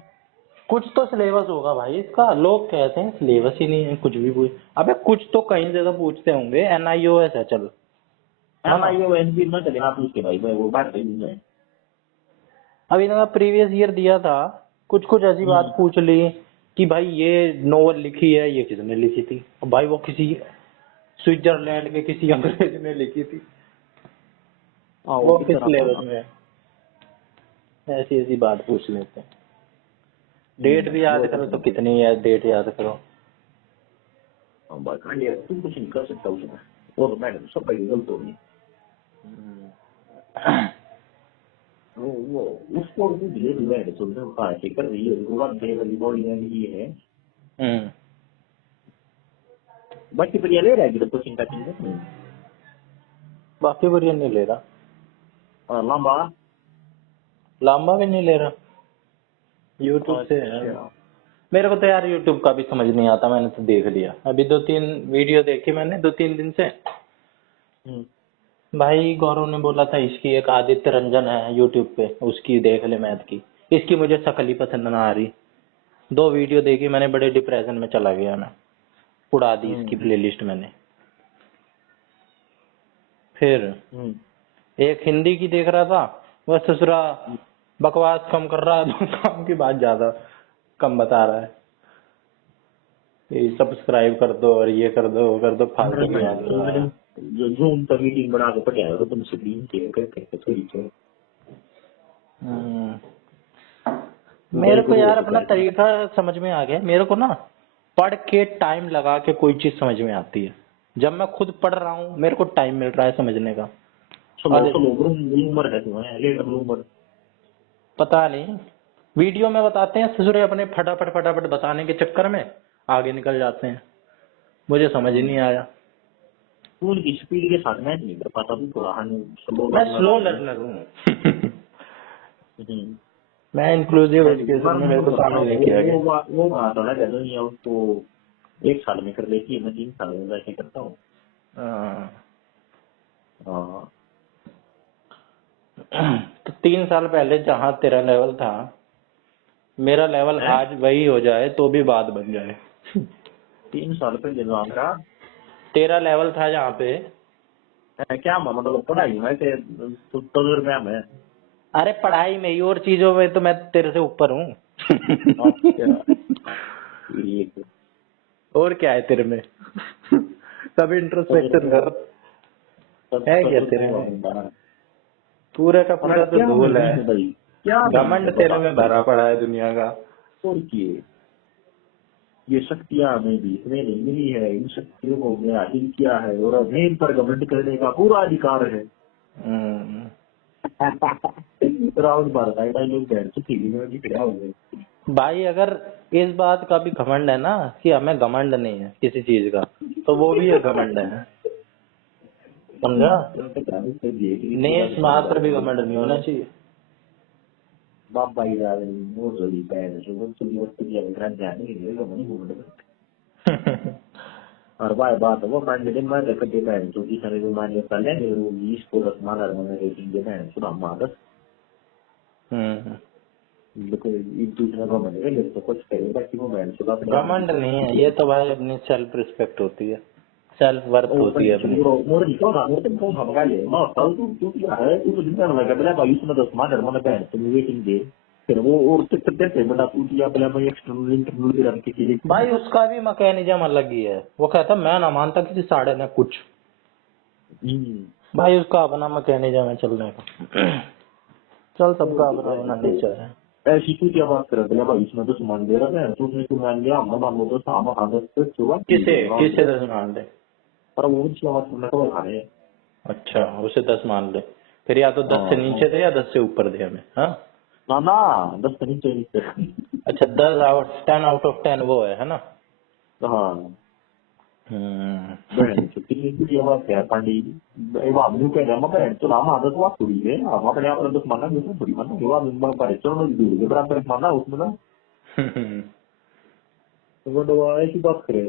कुछ तो सिलेबस होगा भाई इसका, लोग कहते हैं सिलेबस ही नहीं है कुछ भी पूछ। अबे कुछ तो कहीं से तो पूछते होंगे, NIOS है चल NIOS भी ना चले ना पूछ के भाई वो बात नहीं है। अभी तक प्रीवियस ईयर दिया था, कुछ ऐसी बात पूछ ली कि भाई ये नोवेल लिखी है ये किसने लिखी थी, भाई वो किसी स्विट्जरलैंड के किसी अंग्रेज ने लिखी थी, वो किस सिलेबस में ऐसी बात पूछ लेते हैं। डेट भी याद करो तो कितनी है डेट याद करो। तुम कुछ नहीं कर सकता उसमें, वो तो मैडम सब का गलत होगी वो उसको भी धीरे धीरे सुनते पास कर रही है वो बात दे वाली बॉडी में ये है। बाकी पर ये ले रहा है कि तो कुछ इनका चीज है बाकी बढ़िया नहीं ले रहा, लंबा भी नहीं ले रहा यूट्यूब से। मेरे को तो यार यूट्यूब का भी समझ नहीं आता, मैंने तो देख लिया अभी 2-3 वीडियो देखी मैंने 2-3 दिन से। भाई गौरव ने बोला था इसकी एक आदित्य रंजन है यूट्यूब पे उसकी देख ले मैथ की, इसकी मुझे शक्ल ही पसंद ना आ रही। 2 वीडियो देखी मैंने, बड़े डिप्रेशन में चला गया मैं। उड़ा दी इसकी प्लेलिस्ट मैंने। फिर एक हिंदी की देख रहा था, वह ससुरा बकवास कम कर रहा है तो काम की बात ज्यादा कम बता रहा है, ये सब्सक्राइब कर दो और ये कर दो वो कर दो, फालतू की बात कर रहा है। जो जूम पर मीटिंग बना के पढ़ाया तो तुम स्क्रीन शेयर करके थोड़ी तो मेरे को यार अपना तरीका समझ में आ गया। मेरे को ना पढ़ के टाइम लगा के कोई चीज समझ में आती है। जब मैं खुद पढ़ रहा हूँ मेरे को टाइम मिल रहा है समझने का। उम्र है तुम्हें लेट उम्र पता नहीं, वीडियो में बताते हैं ससुरे अपने फटाफट फटाफट बताने के चक्कर में आगे निकल जाते हैं, मुझे समझ ही नहीं आया। उनकी स्पीड के साथ मैच नहीं कर पाता तू थोड़ा मैं स्लो लर्नर हूँ। मैं इंक्लूसिव एजुकेशन में मेरे को शामिल नहीं किया गया। वो बात अलग है, दुनिया उसको 1 साल में कर लेती है, मैं 3 साल में जाके करता हूँ। तो 3 साल पहले जहाँ तेरा लेवल था मेरा लेवल आज वही हो जाए तो भी बात बन जाए। 3 साल पहले जो आपका तेरा लेवल था जहाँ पे क्या मतलब पढ़ाई में से तजुर्बे में, अरे पढ़ाई में ही और चीजों में तो मैं तेरे से ऊपर हूँ। और क्या है तेरे में? सब इंट्रोस्पेक्शन कर है क्या तेरे में? पूरे का पूरा तो धूल है, घमंड तेरे में भरा पड़ा है दुनिया का। और ये शक्तियां हमें भी इसमें नहीं मिली है, इन शक्तियों को हमने हासिल किया है और हमें इन पर घमंड करने का पूरा अधिकार है। राउंड मारता है डायलॉग बैठ चुकी है भाई। अगर इस बात का भी घमंड है ना कि हमें घमंड नहीं है किसी चीज का, तो वो भी एक घमंड है, समझा? नेस मात्र भी घमंड नहीं होना चाहिए। बाबा ही जा रही वो जोड़ी पैर जो तुम वस्तु की अभिप्राय जाने के लिए घमंड बोल और भाई बात वो मान ले मैं देख के बैठ जो कि सारे मान ले पहले वो 20 को 10 मान रहा मैं रेटिंग दे मैं सुना मादस लेकिन एक दूसरे को मैंने ले तो कुछ करेगा कि वो मैं सुना घमंड नहीं है ये तो भाई, अपनी सेल्फ रिस्पेक्ट होती है, सेल्फ वर्थ होती है अपनी। मोर दिखो ना मोर तुम कौन भगा ले मैं कल तू क्या है तू तो दिन में लगा बड़ा 22 में 10 मान रहा मैं बैठ तुम वेटिंग दे फिर वो और तक से बड़ा तू या पहले मैं एक्सटर्नल इंटरनल भी रख के भाई उसका भी मैकेनिज्म अलग ही है। वो कहता मैं ना मानता किसी साढ़े में कुछ, भाई उसका अपना मैकेनिज्म है चलने का। चल सबका अपना अपना नेचर है। ऐसी तू क्या बात कर रहा है भाई इसमें तो मान दे रहा है तूने तो मान लिया हम मान लो तो सामा आदत से सुबह किसे 10 मान ले पर वो भी बात करना तो खा रहे। अच्छा उसे 10 मान ले, फिर या तो 10 से नीचे दे या 10 से ऊपर दे हमें। हाँ ना 10 से नीचे अच्छा 10 आउट ऑफ 10 वो है ना? हाँ बहन कितनी बात है पांडी हम लोग कह रहे हैं तो नाम आदत बात थोड़ी है हम अपने आप में माना नहीं थोड़ी माना विवाह में पर चलो दूर के बराबर माना उसमें ना तो वो ऐसी बात करे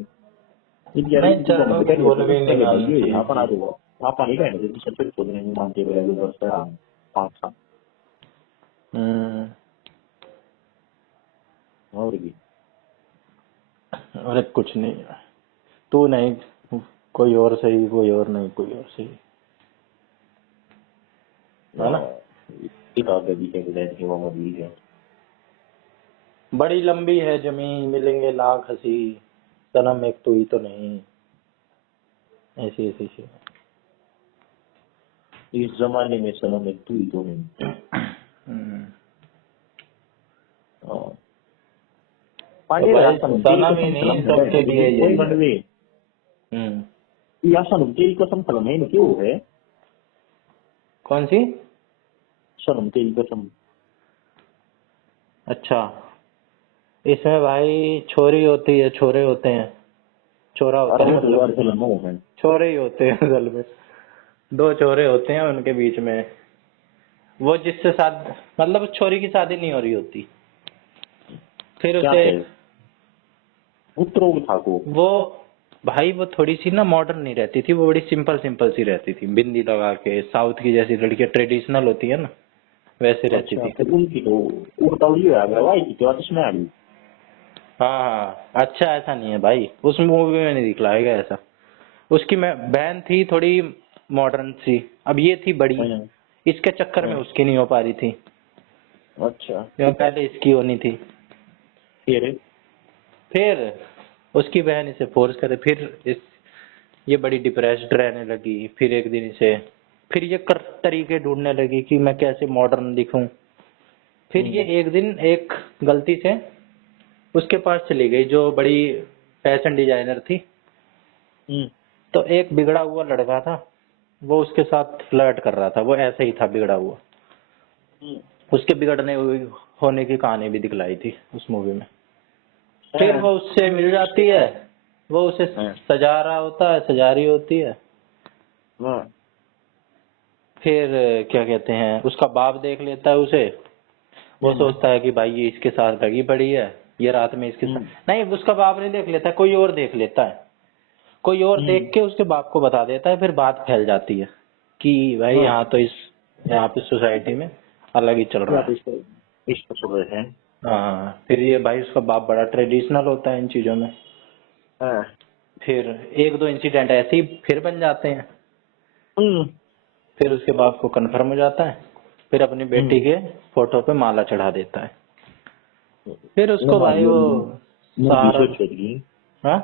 अपना जो आप नहीं कहने सबसे खोदने में मानते हुए 5 साल और भी अरे कुछ नहीं, तू नहीं कोई और सही, कोई और नहीं कोई और सही है ना? बड़ी लंबी है जमीन मिलेंगे लाख हंसी, सनम एक तू ही तो नहीं, ऐसी ऐसी चीज। इस जमाने में सनम एक तू ही तो नहीं। सनम ही नहीं सबके लिए यही या सनम तेरी कसम सनम है क्यों है? कौन सी सनम तेरी कसम? अच्छा इसमें भाई छोरी होती है, छोरे होते हैं, छोरा होता है मतलब छोरे ही होते हैं असल में, 2 छोरे होते हैं उनके बीच में, वो जिससे मतलब छोरी की शादी नहीं हो रही होती, फिर उसे वो भाई वो थोड़ी सी ना मॉडर्न नहीं रहती थी, वो बड़ी सिंपल सी रहती थी, बिंदी लगा के, साउथ की जैसी लड़कियां ट्रेडिशनल होती है ना वैसे रहती थी। उनकी तो उड़ता हुई आ गया भाई की बात इसमें आ गई हाँ हाँ, अच्छा ऐसा नहीं है भाई, उस मूवी में नहीं दिखलाया गया ऐसा। उसकी मैं बहन थी थोड़ी मॉडर्न सी, अब ये थी बड़ी, हाँ, इसके चक्कर में हाँ, उसकी नहीं हो पा रही थी, अच्छा। क्योंकि पहले इसकी होनी थी। फिर फिर उसकी बहन इसे फोर्स करे, फिर इस ये बड़ी डिप्रेस्ड रहने लगी, फिर एक दिन इसे फिर ये कर तरीके ढूंढने लगी कि मैं कैसे मॉडर्न दिखूं। फिर ये एक दिन एक गलती से उसके पास चली गई जो बड़ी फैशन डिजाइनर थी। हम्म, तो एक बिगड़ा हुआ लड़का था, वो उसके साथ फ्लर्ट कर रहा था, वो ऐसे ही था बिगड़ा हुआ। हम्म, उसके बिगड़ने होने की कहानी भी दिखलाई थी उस मूवी में। फिर हाँ, वो उससे मिल जाती है, वो उसे हाँ, सजा रहा होता है, सजा रही होती है। हाँ, फिर क्या कहते हैं, उसका बाप देख लेता है उसे। वो सोचता है कि भाई ये इसके साथ लगी पड़ी है, ये रात में इसके हम्म, साथ नहीं, उसका बाप नहीं देख लेता, कोई और देख लेता है। कोई और देख हम्म, के उसके बाप को बता देता है, फिर बात फैल जाती है कि भाई हाँ, यहाँ तो यहाँ पे सोसाइटी में अलग ही चल या रहा तो है। इसको सुन रहे हैं। हाँ, फिर ये भाई उसका बाप बड़ा ट्रेडिशनल होता है इन चीजों में। हाँ, फिर एक दो इंसिडेंट ऐसे ही फिर बन जाते हैं। हम्म, फिर उसके बाप को कन्फर्म हो जाता है, फिर अपनी बेटी हम्म, के फोटो पे माला चढ़ा देता है। फिर उसको भाई नारियल वो मुर्गी सहारा। सोच रही हाँ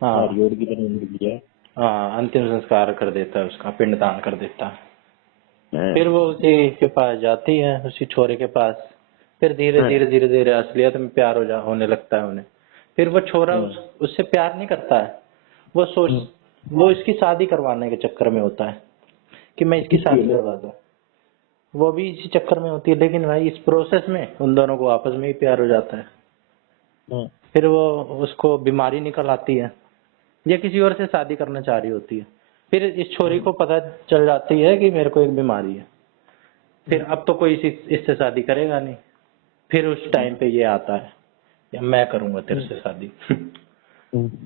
हाँ नारियल की तरह मुर्गी है। हाँ, अंतिम संस्कार कर देता है, उसका पिंडदान कर देता है। हाँ, फिर वो उसी के पास जाती है, उसी छोरे के पास। फिर धीरे हाँ, धीरे धीरे धीरे असलियत में प्यार होने लगता है उन्हें। फिर वो छोरा हाँ, उससे प्यार नहीं करता है। वो सोच हम्म, वो इसकी शादी करवाने के चक्कर में होता है कि मैं इसकी किसकी शादी है? करवा दूं। वो भी इसी चक्कर में होती है, लेकिन भाई इस प्रोसेस में उन दोनों को आपस में ही प्यार हो जाता है। हाँ, फिर वो उसको बीमारी निकल आती है, ये किसी और से शादी करना चाह रही होती है। फिर इस छोरी को पता चल जाती है कि मेरे को एक बीमारी है। फिर अब तो कोई इससे शादी करेगा नहीं। फिर उस टाइम पे ये आता है, या मैं करूंगा तेरे से शादी।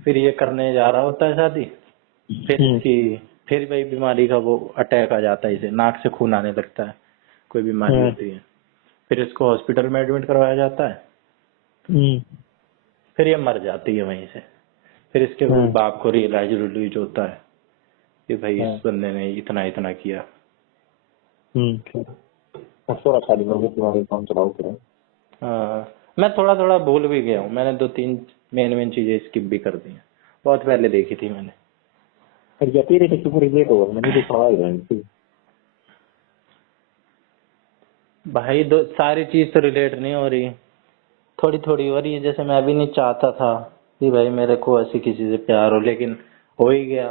फिर ये करने जा रहा होता है शादी। फिर इसकी फिर वही बीमारी का वो अटैक आ जाता है, इसे नाक से खून आने लगता है, कोई बीमारी हाँ, होती है। फिर इसको हॉस्पिटल में एडमिट करवाया जाता है। हम्म, फिर ये मर जाती है वहीं से। फिर इसके हाँ, बाप को रियलाइज होता है कि भाई हाँ, इस बंदे ने इतना इतना किया। थोड़ा खाली लोगों तुम्हारे काम चलाओ करें। मैं थोड़ा थोड़ा भूल भी गया हूँ, मैंने दो तीन मेन मेन चीजें स्किप भी कर दी हैं, बहुत पहले देखी थी मैंने। फिर या तेरे तक पूरी लेट होगा मैंने तो खड़ा है। भाई दो सारी चीज तो रिलेट नहीं हो रही, थोड़ी थोड़ी हो रही है। जैसे मैं भी नहीं चाहता था कि भाई मेरे को ऐसी किसी से प्यार हो, लेकिन हो ही गया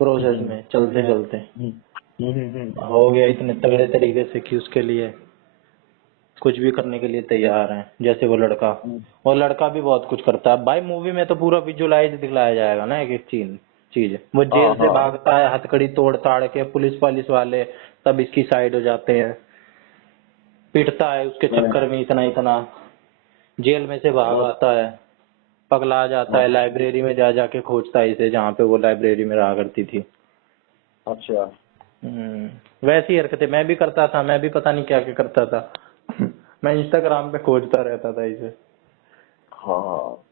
प्रोसेस में चलते चलते। हो गया इतने तगड़े तरीके से कि उसके लिए कुछ भी करने के लिए तैयार है। जैसे वो लड़का, और लड़का भी बहुत कुछ करता है भाई। मूवी में तो पूरा विजुअलाइज दिखलाया जाएगा ना, एक एक चीज चीज वो हाँ, जेल से हाँ, भागता है, हथकड़ी तोड़ ताड़ के, पुलिस वाले तब इसकी साइड हो जाते हैं, पिटता है उसके चक्कर में इतना इतना, जेल में से भाग आता है, पगला जाता है, लाइब्रेरी में जा जाके खोजता है इसे, जहाँ पे वो लाइब्रेरी में रहा करती थी। अच्छा। वैसी हरकतें मैं भी करता था, मैं भी पता नहीं क्या क्या करता था। मैं इंस्टाग्राम पे खोजता रहता था इसे। हाँ,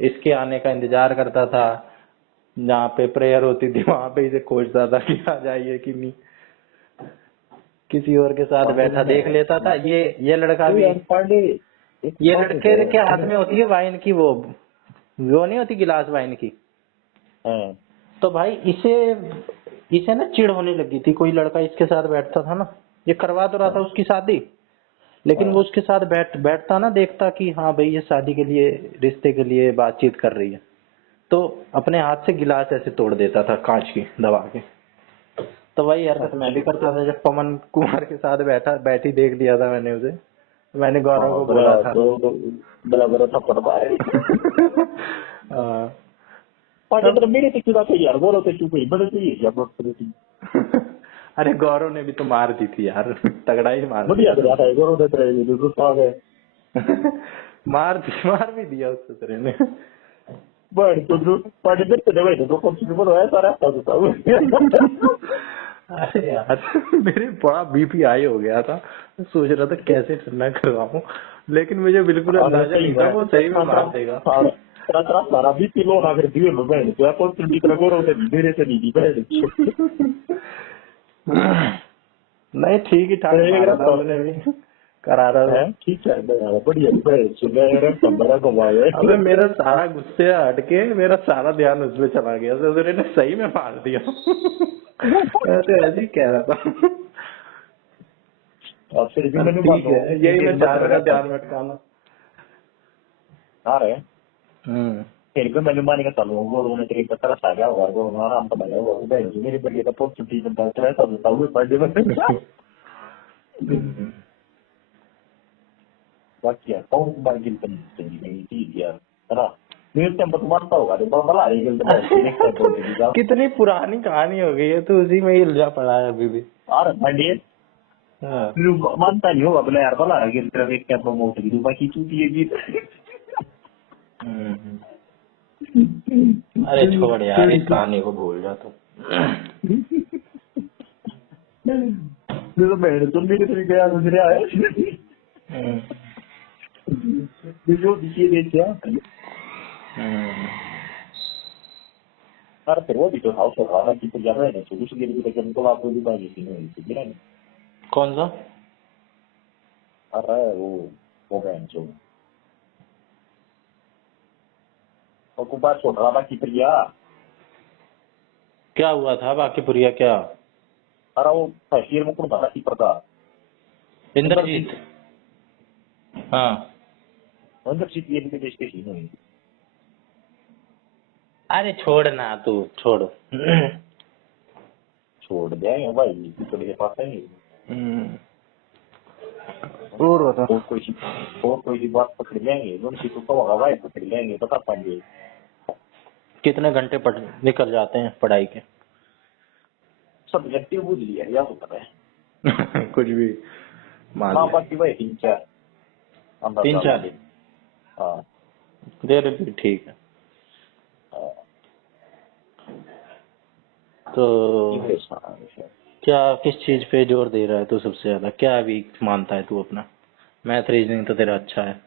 इसके आने का इंतजार करता था, जहाँ पे प्रेयर होती थी वहां पे इसे खोजता था कि आ जाइए कि नहीं। किसी और के साथ पांडे बैठा में है। देख लेता था ये लड़का कोई भी। यार पांडे, एक ये पांडे लड़के है के हाथ तुम्हें। में होती है वाइन की, वो नहीं होती गिलास वाइन की। हाँ, तो भाई इसे इसे ना चिढ़ होने लगी थी, कोई लड़का इसके साथ बैठता था ना, ये करवा तो रहा था हाँ, उसकी शादी, लेकिन वो हाँ, उसके साथ बैठता ना, देखता कि हाँ भाई ये शादी के लिए, रिश्ते के लिए बातचीत कर रही है, तो अपने हाथ से गिलास ऐसे तोड़ देता था कांच की दबा के। तो वही हरकत मैं भी अच्छा। करता था, जब पवन कुमार के साथ बैठी देख लिया था मैंने उसे, मैंने गौरव हाँ, को बड़ा बोला था। तो बड़ा बड़ा थप्पड़ मारे। हाँ, पांडे तब तो मेरे तक चुका था यार, बोलो तो चुप ही बड़े चाहिए या बहुत बड़ी थी। अरे गौरव ने भी तो मार दी थी यार, तगड़ा ही मार बढ़िया दिया कर था। रहा है गोरो देख रहे हैं दूसरा आ गए। मार भी दिया उस ससुरे ने। बड़ तो जो पांडे देखते थे वैसे तो कौन सी बोलो ऐसा रहता था। अरे यार मेरे बड़ा बीपी हाई हो गया था, सोच रहा था कैसे ठंडा करवाऊं। लेकिन मुझे बिल्कुल अंदाजा नहीं था वो सही में मार देगा। तेरा सारा भी किलो ना कर दिए मैं बहन क्या कौन सी दिख रहा है मेरे से नहीं बहन नहीं ठीक ही ठाक मारा था उसने भी, करा रहा है ठीक है बढ़िया बहन सुबह पंद्रह कमाए। अबे मेरा सारा गुस्से हट के मेरा सारा ध्यान उसमें चला गया तो उसने सही में मार दिया। मैं तो ऐसे ही कह रहा था। और फिर भी मैंने ठीक है यही मैं चाह रहा था ध्यान भटकाना। आ रहे फिर भी मैंने मानी का चालू होगा उन्होंने तेरे पर तरस आ गया होगा वो आराम से बैठा होगा बहन जी मेरी बढ़िया का पोस्ट छुट्टी में बैठ रहा है तब बताऊँ पढ़ने में बाकी है कौन बार गिलतन नहीं ठीक है ना न्यूज़ टाइम पर मानता होगा तो बड़ा है गिलतन नेक्स्ट टाइम बोल दीजिएगा। कितनी पुरानी कहानी हो गई है तो उसी में ही उलझा पड़ा है अभी भी। और मंडी मानता नहीं होगा बोला यार बड़ा है गिलतन एक कैंप में उठ गई बाकी चूती है गीत। अरे छोड़ यार इस कहानी को भूल जा तू। तो मैं तुम भी कितनी गया गुजरे आए जो दिखिए देखिए अरे फिर वो भी तो हाउस होगा ना कि तो ज्यादा है छोटी सी गिरी तक हमको आपको भी बाजी थी नहीं कौन सा? अरे वो बहन जो और बात छोड़ रहा बाकी प्रिया क्या हुआ था बाकी पुरिया क्या? अरे वो फैशियल में कौन था की प्रकार इंद्रजीत। हाँ इंद्रजीत ये भी देश के ही नहीं अरे छोड़ ना तू छोड़। छोड़ दिया भाई थोड़ी के पास है नहीं और बता और कोई सी बात पकड़ लेंगे उनकी तो होगा भाई पकड़ लेंगे बता पाएंगे कितने घंटे पढ़ निकल जाते हैं पढ़ाई के? सब्जेक्टिव बुझ लिया या होता है कुछ भी मान हाँ ले। बाकी भाई 3-4 3-4 हाँ देर भी ठीक है। तो क्या किस चीज पे जोर दे रहा है तू सबसे ज्यादा? क्या वीक मानता है तू अपना? मैथ रीजनिंग तो तेरा अच्छा है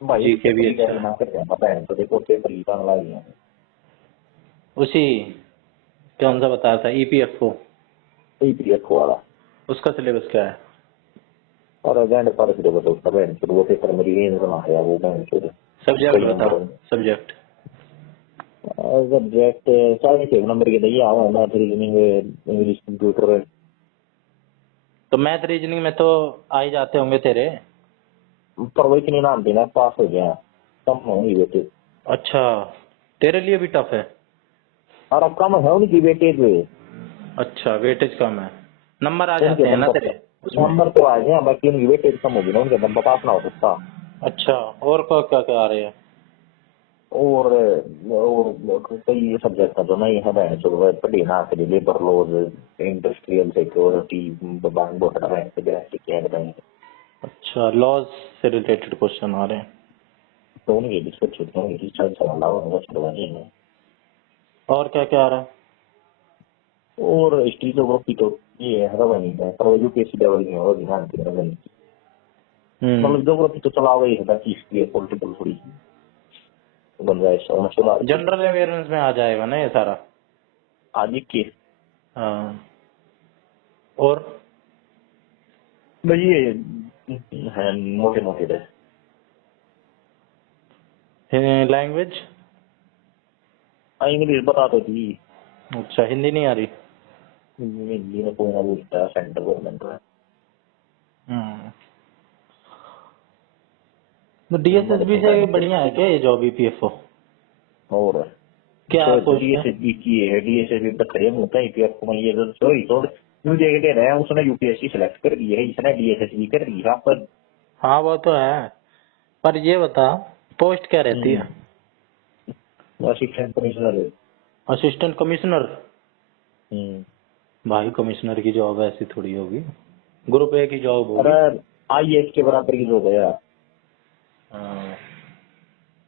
भाई जीके भी अच्छा ना करते हैं पता है तो देखो पेपर लिखा लगा उसी कौन सा बताया था ईपीएफओ ईपीएफ वाला उसका सिलेबस क्या है? और एजेंड पर फिर वो उसका बहन फिर वो पेपर मेरी रेंज बना है वो बहन फिर सब्जेक्ट बताओ सब्जेक्ट सब्जेक्ट 40 नंबर के दिए आओ मैथ रीजनिंग इंग्लिश कंप्यूटर तो मैथ रीजनिंग में तो आ ही जाते होंगे तेरे। पर वही नहीं नाम देना पास हो गया कम होंगी बेटे। अच्छा तेरे लिए भी टफ है? और अब कम है उनकी बेटे पे अच्छा वेटेज कम है नंबर आ जाते हैं ना तेरे उसमें? नंबर तो आ गया बाकी उनकी वेटेज कम होगी ना उनके नंबर पास ना हो सकता। अच्छा और क्या क्या आ रहे हैं? और कई सब्जेक्ट जो नहीं है बहन जो पढ़ी ना करी labour laws industrial security bank board है बैंक अच्छा लॉज से रिलेटेड क्वेश्चन आ रहे हैं तो उनके डिस्कस छुट्टी होंगी रिसर्च वाला उनको छुड़वानी है। और क्या क्या आ रहा है? और हिस्ट्री जोग्राफी तो ये है वही है पर यूपीएससी लेवल में और ध्यान की तरह मतलब जोग्राफी तो चला वही है बाकी हिस्ट्री पॉलिटिकल थोड़ी बन जाए समझ जनरल अवेयरनेस में आ जाएगा ना ये सारा आगे के। हाँ और भाई ये है मोटे मोटे लैंग्वेज इंग्लिश बता दो थी अच्छा हिंदी नहीं आ रही? हिंदी में कोई ना बोलता है सेंट्रल गवर्नमेंट है तो डीएसएसबी से बढ़िया है क्या ये जॉब ईपीएफओ? और क्या तो डीएसएसबी की है डीएसएसबी तक खरीद होता है ईपीएफ को ये तो सॉरी तो मुझे दे रहे हैं उसने यूपीएससी सेलेक्ट कर दी है इसने डीएसएसबी कर दी है पर हाँ वो तो है पर ये बता पोस्ट क्या रहती है? Assistant commissioner assistant commissioner. भाई कमिश्नर की जॉब ऐसी थोड़ी होगी ग्रुप ए की जॉब होगी। अरे आईएएस के बराबर की जॉब है यार।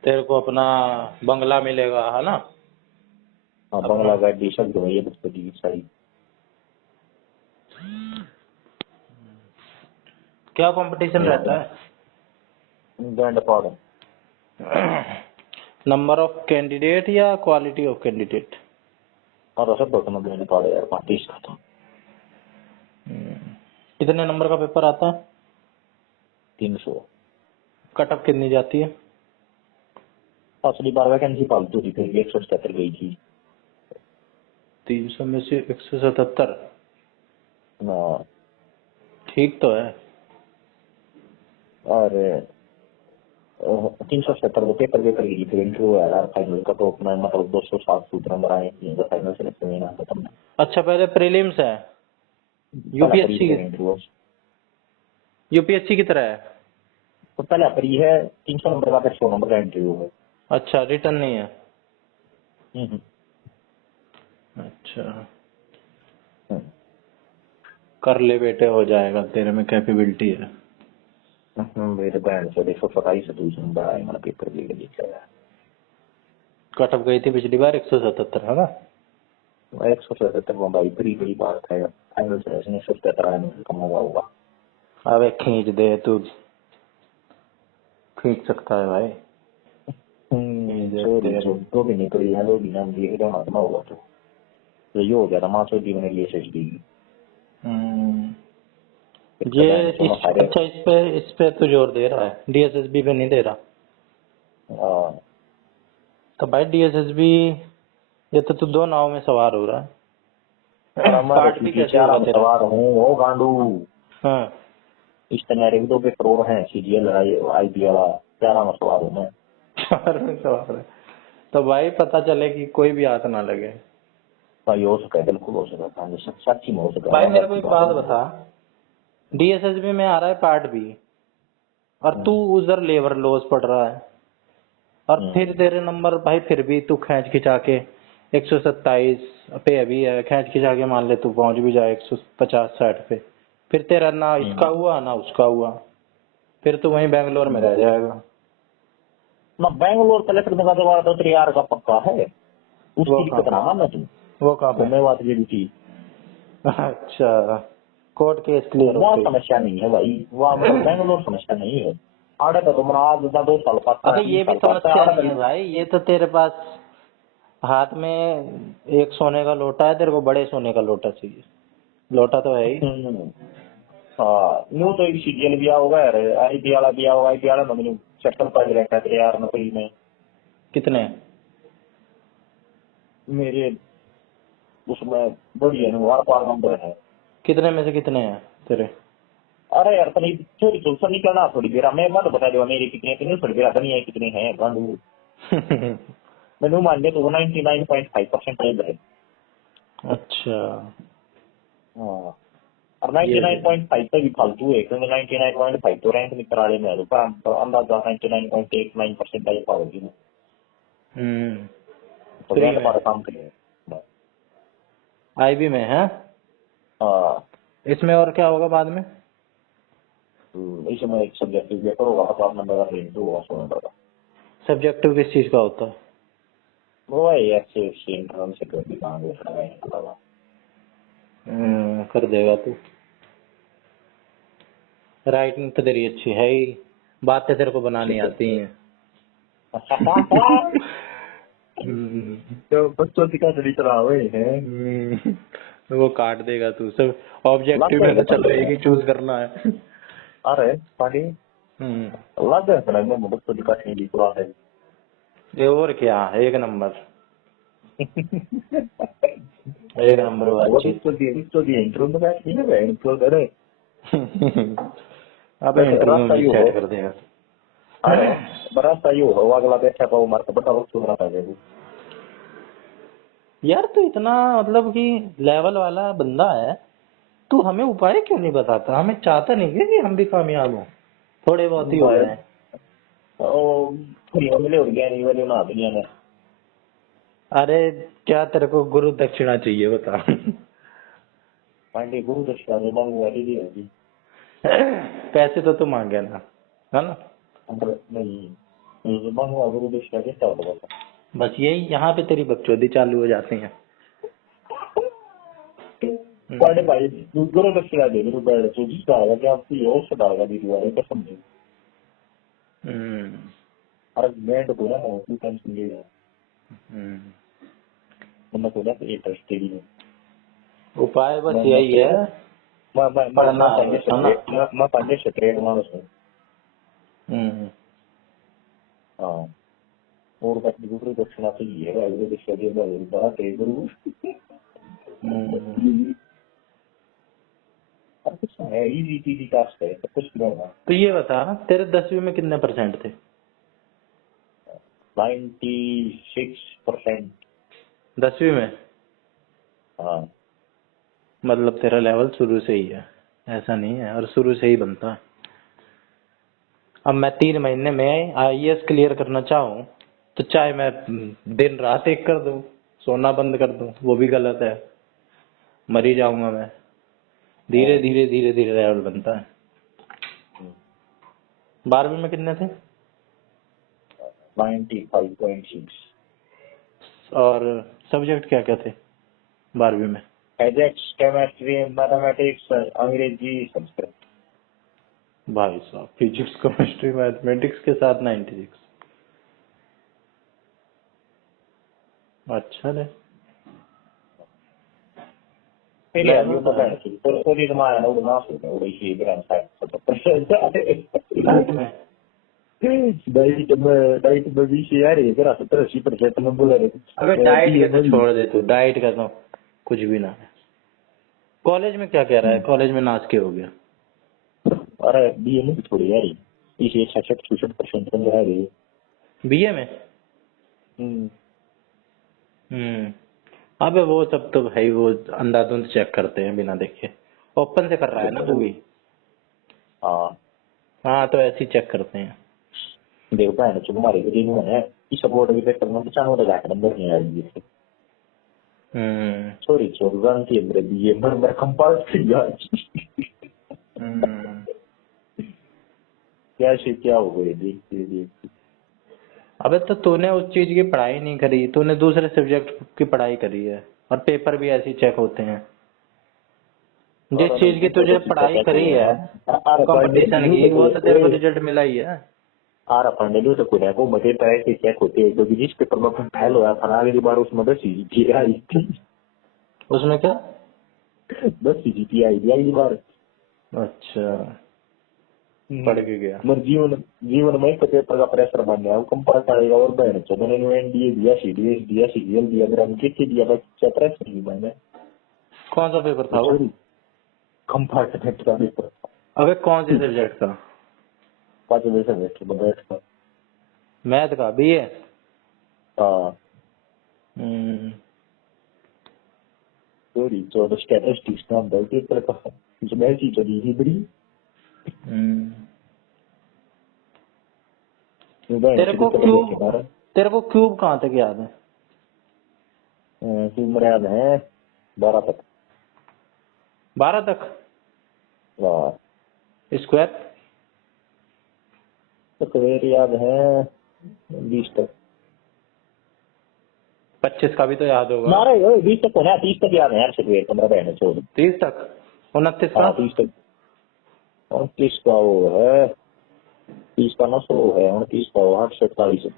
तेरे को अपना बंगला मिलेगा है ना? हाँ बंगला गाड़ी शब्द है ये बच्चों की सारी। क्या कंपटीशन रहता है? बैंड पाड़ नंबर ऑफ कैंडिडेट या क्वालिटी ऑफ कैंडिडेट? और सब तो बैंड पाड़ यार 35 का था। कितने नंबर का पेपर आता है? 300। कट ऑफ कितनी जाती है? असली बार वैकेंसी फालतू थी, फिर 177 गई थी। 300 में से 177? हाँ, ठीक तो है। और 377 पेपर पेपर की फिर इंटरव्यू आया यार, फाइनल का तो अपना मतलब 260 नंबर आए थे, फाइनल सिलेक्शन में ना खत्म। अच्छा, पहले प्रीलिम्स है, यूपीएससी इंटरव्यू यूपीएससी की तरह है? तो पहला प्री है 300 नंबर का, फिर 100 नंबर का इंटरव्यू है। अच्छा, रिटर्न नहीं है? हम्म, अच्छा, हम्म। कर ले बेटे, हो जाएगा, तेरे में कैपेबिलिटी है। मेरे बहन से 127 नंबर आए, मैंने पेपर भी लिखा है। कट ऑफ गई थी पिछली बार 177, है ना? 177 में भाई बड़ी बड़ी बात है, फाइनल सिलेक्शन 177 आने में कम होगा। अबे खींच दे तू, खींच सकता है भाई। दो भी निकली है, 2 दिन हम दिए तो ना होगा तो ये हो गया था माँ चौधरी मैंने लिए एसएसडी। ये अच्छा, इस पे तो जोर दे रहा है, डीएसएसबी पे नहीं दे रहा। तो भाई डीएसएसबी, ये तो तू दो नाव में सवार हो रहा है। पार्ट भी कैसे होगा तेरा? सवार हूँ वो गांडू। हाँ, इस तरह के 2 पेपर और हैं, सीजीएल आईबी वाला, 11 में सवार हूँ मैं। 4 में सवार है तो भाई पता चले कि कोई भी हाथ ना लगे। भाई हो सका है, बिल्कुल हो सकता है, सच्ची में हो सका। भाई मेरे को एक बात बता, डीएसएसबी में आ रहा है पार्ट बी और तू उधर लेबर लॉस पढ़ रहा है, और फिर तेरे नंबर भाई फिर भी तू खींच खिंचा के 127 पे अभी है, खींच खिंचा के मान ले तू पहुंच भी जाए 150-60 पे, फिर तेरा ना इसका हुआ ना उसका हुआ, फिर तू वहीं बेंगलोर में रह जाएगा। ना बेंगलोर कलेक्टर का जवाब तो तेरे यार का पक्का है, उसकी दिक्कत ना मानना तू। वो कहाँ पे? मैं बात ये भी थी। अच्छा, कोर्ट केस क्लियर वहाँ हो समस्या नहीं है भाई, वहाँ बेंगलोर समस्या नहीं है। आड़े का तो मना आज 2 साल का। अबे ये भी समस्या नहीं है भाई, ये तो तेरे पास हाथ में एक सोने का लोटा है, तेरे को बड़े सोने का लोटा चाहिए, लोटा तो है ही। हाँ, न्यू तो एक सीजीएल भी होगा यार, आईपी वाला भी होगा, आईपी वाला मैंने सेक्टर पर रहता है यार नौकरी में। कितने? मेरे उसमें बढ़िया हर पार नंबर है। कितने में से कितने हैं तेरे? अरे यार तनी थोड़ी सोच नहीं करना, थोड़ी देर मैं मत बता दो मेरे कितने कितने, थोड़ी देर बनी है कितने हैं गांडू। मैंने मान लिया तो 99.5% है। अच्छा, हाँ, और 99.5 पे भी फालतू है, क्योंकि 99.5 तो रैंक में करा लेना है, तो अंदाजा 99.89% आई पाओगी। तो फ्री बैंड में पर काम करें। आईबी में है? हाँ, इसमें और क्या होगा बाद में? इसमें एक सब्जेक्ट पेपर होगा, 50 नंबर का, फिर 2 100 नंबर का। सब्जेक्टिव किस चीज का होता है? वो है ऐसे इंटरनल सिक्योरिटी का होगा। कर देगा तू, राइटिंग तो तेरी अच्छी है ही, बातें तेरे को बनानी आती हैं। तो बच्चों की का चली रहा है। वो काट देगा तू सब, ऑब्जेक्टिव में तो चल एक ही चूज करना है। अरे पानी लग गया है मैं बच्चों की का नहीं पूरा है। ये और क्या, एक नंबर, एक नंबर वो बातचीत। तो दिए इंटरव्यू में ठीक है इंटरव्यू करे। अब इंटरव्यू में सेट कर देगा। अरे बड़ा सही हो अगला बैठा पाओ मार बड़ा वक्त सुनना था जरूर। यार तू इतना मतलब कि लेवल वाला बंदा है, तू हमें उपाय क्यों नहीं बताता? हमें चाहता नहीं है कि हम भी कामयाब हों, थोड़े बहुत ही हो जाए। मिले हो गया नहीं वाले ना दुनिया में। अरे क्या तेरे को गुरु दक्षिणा चाहिए बता? पांडे गुरु दक्षिणा में मांगू वाली नहीं होगी। पैसे तो तू मांगे ना, है ना? नहीं मांगू गुरु दक्षिणा कैसा होगा? बस यही यहाँ पे तेरी बकचोदी चालू हो जाती है। पांडे भाई गुरु दक्षिणा दे गुरु बैठ तो जिसका आएगा क्या आपकी और से डालेगा दीदी वाले कसम से। अरे मैं तो बोला ना 2 टाइम्स मिल गया मैं बोला तो इंटरेस्टेड ही उपाय बस यही है, पढ़ना है बस, है ना? मैं पंडित से ट्रेड मांग उसमें हाँ और बाकी दूसरी दक्षिणा से ये है अगले दिशा के बड़ा ट्रेड करूँ अब कुछ है इजी टास्क है सब कुछ करना तो ये बता, तेरे 10वीं में कितने परसेंट थे? 96%। 10वीं में? हाँ मतलब तेरा लेवल शुरू से ही है, ऐसा नहीं है, और शुरू से ही बनता है। अब मैं 3 महीने में आईएएस क्लियर करना चाहूँ तो चाहे मैं दिन रात एक कर दूं, सोना बंद कर दूं, वो भी गलत है, मर ही जाऊंगा मैं। धीरे धीरे धीरे धीरे लेवल बनता है। 12वीं में कितने थे? 95.6। और सब्जेक्ट क्या क्या थे 12वीं में? फिजिक्स केमिस्ट्री मैथमेटिक्स अंग्रेजी संस्कृत। भाई साहब, फिजिक्स केमिस्ट्री मैथमेटिक्स के साथ 96। अच्छा रे। Io penso che per poter rimane un nostro che ora ci gran sai sotto diet में भी शेयर है अगर 70-80% में बोला रहे। अबे डाइट के तो छोड़ दे तू, डाइट का तो कुछ भी ना है। कॉलेज में क्या कह रहा है? कॉलेज में नाच के हो गया। अरे बीए में भी थोड़ी यार इसे 66-67% बन रहा है बीए में। अबे वो सब तो भाई वो अंधाधुंध चेक करते हैं बिना देखे। ओपन से कर रहा है ना तू भी? हाँ तो ऐसे ही चेक करते हैं। देखो है तुम्हारे दिन में इस सपोर्ट के पेपर में चाहो तो जाकर नंबर नहीं आ रही है। सॉरी चोरगान की अंदर बीए में कंपल्सरी यार क्या हो गए देख। अबे तो तूने उस चीज की पढ़ाई नहीं करी, तूने दूसरे सब्जेक्ट की पढ़ाई करी है, और पेपर भी ऐसे ही चेक होते हैं। जिस चीज की तुझे पढ़ाई करी है कंपटीशन की, वो तो तेरे को रिजल्ट मिला ही है। अपन ने तो खुद को मजे तरह से चेक होते हैं क्योंकि जिस पेपर में अपन फेल हुआ था अगली बार उसमें 10 सीजीपीए आई थी। उसमें क्या? 10 सीजीपीए आई थी अगली बार। अच्छा, पढ़ के गया। मगर जीवन में एक पेपर का प्रेशर बन गया, वो कंपास आएगा और बहन चो मैंने एनडीए दिया, सीडीएस दिया, सीजीएल दिया, ग्राम के दिया, बस प्रेशर नहीं मैंने। कौन सा पेपर था वो? कंपार्टमेंट का पेपर। अबे कौन सी सब्जेक्ट का? 5वें सेमेस्टर में बैठ का मैथ का बीए? हाँ सॉरी तो स्टैटिस्टिक्स नाम था पेपर का जो मैं चीज चली थी बड़ी। तेरे को क्यूब कहाँ तक याद है? क्यूब मेरे याद है 12 तक। 12 तक? वाह। स्क्वायर? स्क्वायर याद है 20 तक। 25 का भी तो याद होगा। मारे 20 तक होना, 30 तक याद है यार स्क्वायर 15 बहन छोड़। 30 तक? 29 का? 30 तक 29 का वो है, 30 का 900 है, 29 का 847।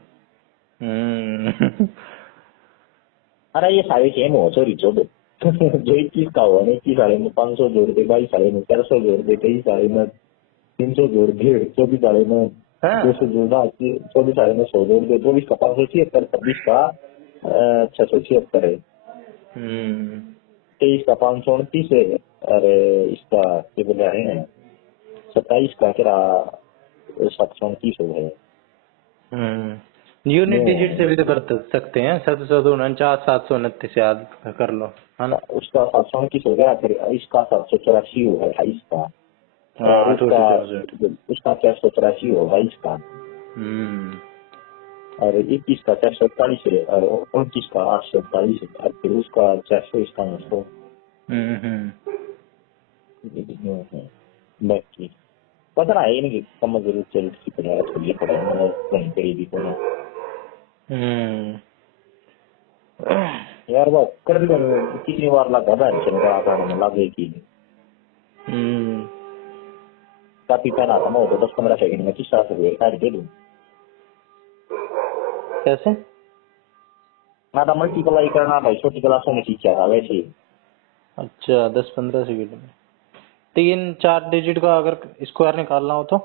अरे ये सारे सेम हो सॉरी जो 21 का हुआ 21 साले में 500 जोड़ दे, 22 साले में 400 जोड़ दे, 23 साले में 300 जोड़ दे, 24 साले में 200 जोड़ा, 24 साले में 100 जोड़ दे, 24 का 576, 26 का 676 है, 23 का 529 है, अरे इसका क्या बोल रहे हैं 27 का क्या 729 है। यूनिट डिजिट से भी तो कर सकते हैं, 749 729 याद कर लो, है ना? उसका 729 हो गया, फिर इसका 784 होगा 28 का, उसका 484 होगा इसका, और 21 का 441 है, और 29 का 847 है, और फिर उसका 400 इसका 900। बाकी पता ना है नहीं कम जरूर चल की पढ़ाई थोड़ी पढ़ाई मैंने कहीं करी भी को यार वो कर कितनी बार लगा था चल रहा था मैं लगे कि काफी पहना था मैं तो 10-15 सेकंड में किस तरह से काट के दूं। कैसे? मैं तो मल्टीप्लाई करना भाई छोटी क्लासों में सीखा था वैसे ही। अच्छा 10-15 सेकंड में 3-4 डिजिट का अगर स्क्वायर निकालना हो तो?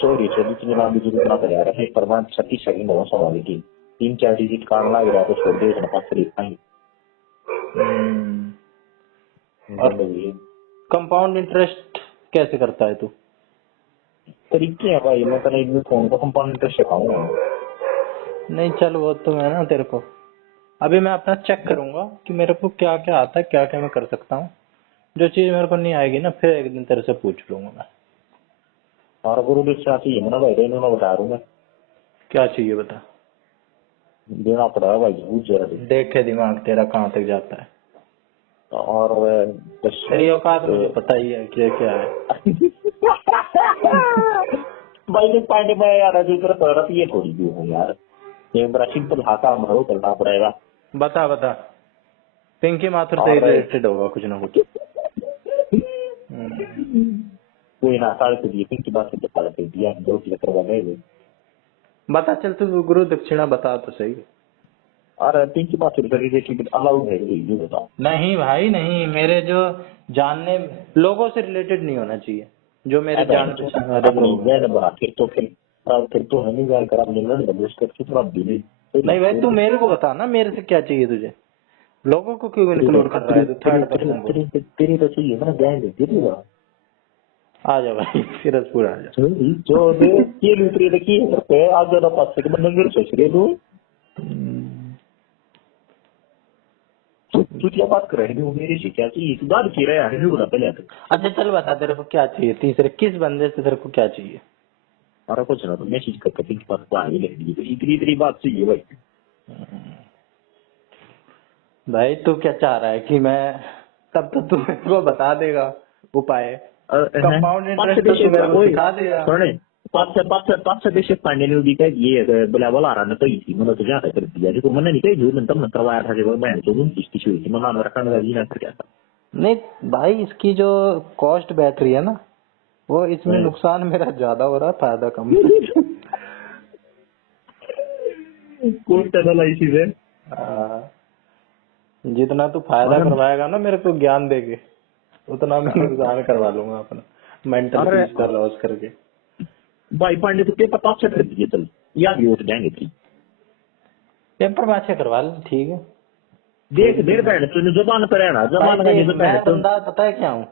सॉरी सॉरी इतनी लंबी जरूरत ना करे यार, एक पर 36 सेकंड हो सवाल की 3-4 डिजिट काटना लग रहा तो छोड़ दे इसने पास तरीका नहीं। और कंपाउंड इंटरेस्ट कैसे करता है तू? तरीके है भाई, मैं तेरे एक फोन को कंपाउंड इंटरेस्ट सिखाऊंगा। नहीं चल वो तो मैं ना तेरे को अभी मैं अपना चेक करूंगा कि मेरे को क्या क्या आता है, क्या क्या मैं कर सकता हूँ। जो चीज मेरे को नहीं आएगी ना फिर एक दिन तेरे से पूछ लूंगा मैं। और गुरु भी चाहिए ना भाई, रहने में बता रहा हूँ मैं। क्या चाहिए बता। देना पड़ेगा भाई बहुत जरा देखे दिमाग तेरा कहाँ तक जाता है। और तेरी औकात मुझे पता ही है क्या क्या है। भाई देख पार्टी में यार जो तेरा पड़ रहा ये थोड़ी भी हो यार, ये बड़ा सिंपल हाथा भरो करना पड़ेगा। बता बता। पिंकी माथुर से और रिलेटेड होगा कुछ ना कुछ। कोई ना सारे को दिए की बात से पता कर दिया दो की करवा गए। बता चल तू गुरु दक्षिणा बता तो सही। और पिंक की बात रिलेटेड अलाउड है ये बताओ। नहीं भाई नहीं, मेरे जो जानने लोगों से रिलेटेड नहीं होना चाहिए, जो मेरे जानते सारे लोग। फिर तो हमें जान कर थोड़ा दिले नहीं भाई तू मेरे को बता ना, मेरे से क्या चाहिए तुझे, लोगों को क्यों इंक्लूड कर रहा है तू थर्ड पर्सन को। तेरी तो चाहिए ना ज्ञान दे आ जा भाई फिरोजपुर आ जा। जो ये लूटरी देखिए आज ज्यादा पास से बंदर सोच रहे तू क्या बात कर रहे हो मेरे से क्या चाहिए तू बात की रहा है बता पहले। अच्छा चल बता तेरे को क्या चाहिए, तीसरे किस बंदे से तेरे को क्या चाहिए। और कुछ ना तो मैसेज करके पिंक पास को आगे लिख दीजिए इतनी इतनी बात चाहिए भाई। भाई तू क्या चाह रहा है कि मैं, तब तो तू मेरे को बता देगा उपाय। कंपाउंड इंटरेस्ट तो तू मेरे को सिखा देगा। पाच देश पांड्याने भी काय ये बोलावं आरानं पैसे मला तुझ्या हातात कर दिया देखो मैंने नहीं कही जो नंतर नंतर वाया था जब मैं तो दूसरी किसी हुई थी मैं रखने का जी ना कर था। नहीं भाई इसकी जो कॉस्ट बैटरी है ना वो इसमें नुकसान मेरा ज्यादा हो रहा है, फायदा कम। कोई टनल ऐसी है जितना तू फायदा करवाएगा ना मेरे को ज्ञान देके उतना मैं नुकसान करवा लूंगा अपना मेंटल पीस का लॉस करके। भाई पांडे तो पेपर पास कर दीजिए चल या भी वोट देंगे थी पेपर पाछे करवा ले ठीक है। देख देर बैठ तूने जबान पर रहना जबान का नहीं मैं बंदा पता है क्या हूँ,